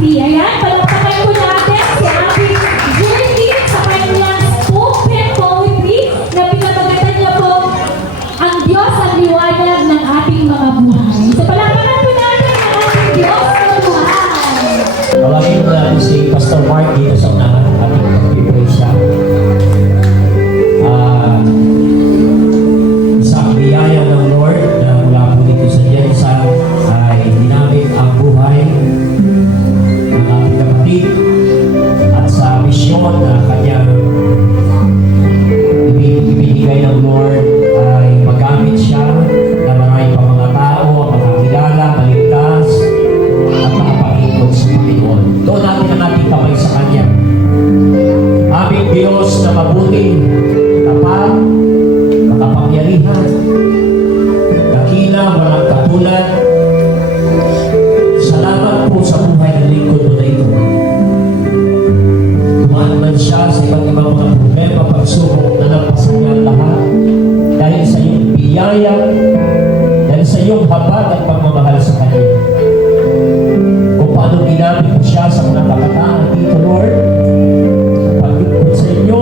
ministry. Ayan, palakpakan po natin si ating Jerry sa kanyang spoken poetry na pinamagatan niya po ang Diyos ang liwanag ng ating mga buhay. So palakpakan po natin ang ating Diyos ang buhay. Tawagin ko natin si Pastor Mark dito sa unahan ng ating pag-praise siya. Isang biyaya ng Lord na mula po dito sa Jensen ay dinamit ang buhay ng ating kapatid at sa misyon na kanyang ibinigay ng Lord ay magamit siya na marami pang mga tao ang makakilala, maligtas at makapag-ikot sa Panginoon. Doon natin ang ating kamay sa Kanya. Aming Diyos na mabuti, kapal, makapangyarihan, dakila, walang katulad. Salamat po sa buhay ng lingkod mo na ito. Tumaan man siya sa iba't ibang mga problema, pagsubok na napasan niya ang lahat. Dahil sa iyong biyaya, dahil sa iyong habag at pagmamahal sa Kanya. Kung paano ginamit mo siya sa mga kabataan dito, Lord, pagkikot sa inyo,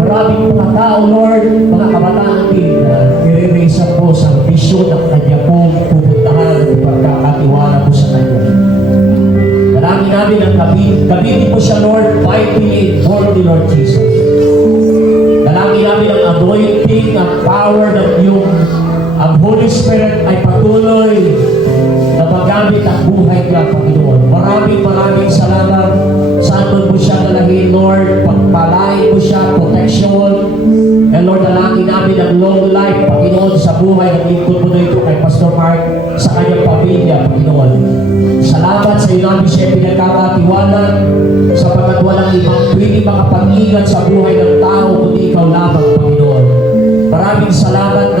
maraming mga tao, Lord, mga kabataan din na i-release po sa vision ng Kanya pong pupuntahan at pagkakatiwala po sa Kanya. Dalangin namin ang gamitin po siya, Lord, mightily and boldly, Lord Jesus. Dalangin namin ang anointing, ang power ng iyong ang Holy Spirit ay patuloy na magamit ang buhay ka, Panginoon. Maraming salamat sa atin mo siya nalagay, Lord. Pagpalain mo siya, protection. And Lord, dalangin namin ang long life, Panginoon, sa buhay ng lingkod mo na ito kay Pastor Mark sa kanyang pamilya, Panginoon. Salamat sa iyo namin siya pinagkakatiwala sapagkat walang ibang pwede makapag-ingat sa buhay ng tao kundi ikaw lamang, Panginoon. Maraming salamat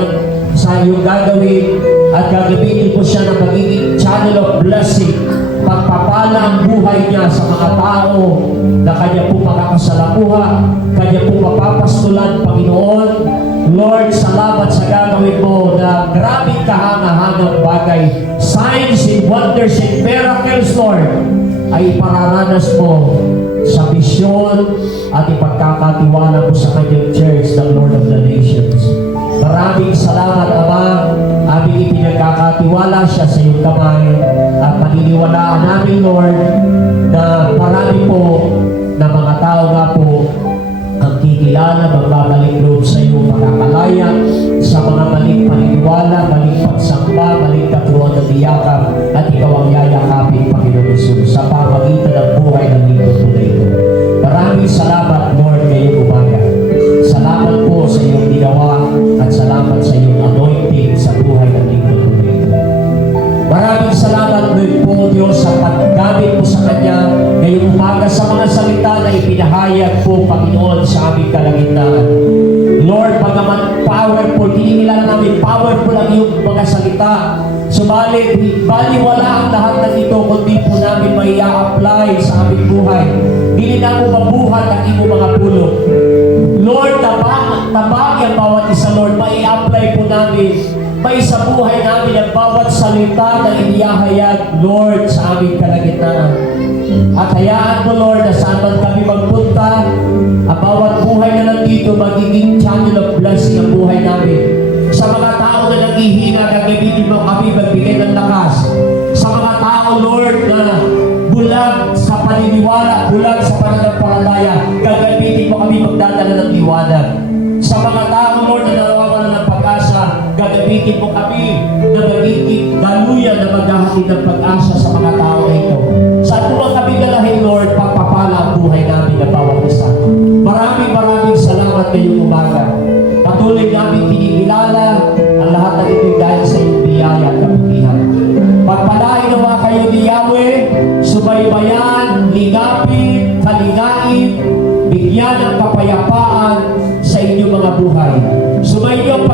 sa iyong gagawin at gagamitin mo siya na magiging channel of blessing. Pagpapala ang buhay niya sa mga tao na kanya po makakasalamuha, kanya po mapapastulan, Panginoon. Lord, salamat sa gagawin mo na grabing kahanga-hangang bagay. Signs and wonders and miracles, Lord, ay pararanas mo sa misyon at ipagkakatiwala mo sa kanyang church ng Lord of the Nations. Maraming salamat, Ama. Aming ipinagkakatiwala siya sa iyong kamay at paniniwalaan namin, Lord, na marami po na mga tao nga po ang kikilala, magbabalik loob sa iyong pagkakalaya sa mga maling paniniwala, maling pagsamba, maling katuruan ng iyakap at ikaw ang yayakapin, Panginoon Jesus, sa pamagitan ng buhay ng lingkod mo na ito. Maraming salamat, Lord, ngayong umaga. Salamat po sa iyong ginawa at salamat sa iyong anointing sa buhay ng lingkod mo na ito. Maraming salamat din po, Diyos, sa paggamit mo sa Kanya ngayong umaga sa mga salita na ipinahayag po, Panginoon, sa aming kalagitnaan. Lord, bagaman powerful, hinihilan namin powerful ang iyong mga salita. Subalit, baliwala ang lahat na ito kundi po namin may i-apply sa aming buhay. Hindi na mo mabuhat ang iyong mga pulong. Lord, tabang ang bawat isa, Lord, may i-apply po namin. May sa buhay namin ang bawat salita na inihahayag, Lord, sa aming kalagitnaan. At hayaan mo, Lord, na saan man kami magpunta, ang bawat buhay na nandito magiging channel of blessing ang buhay namin. Sa mga tao na naghihina, gagamitin mo kami magbigay ng lakas. Sa mga tao, Lord, na bulag sa paniniwala, bulag sa pananampalataya, gagamitin mo kami magdadala ng liwanag. Sa mga tao, Lord, na nawawalan ng pag-asa, gagamitin mo kami na magiging daluyan na maghahatid ng pag-asa sa mga tao na ito. Saan mo kami galahin, Lord, pagpapala ang buhay namin na bawat isa. Maraming salamat ngayong umaga. Patuloy namin kinikilala ang lahat ng ito dahil sa iyong biyaya at kabutihan. Pagpalain naman kayo ni Yahweh, subaybayan, ligapin, kaligain, bigyan ng kapayapaan sa inyong mga buhay. Sumainyo ang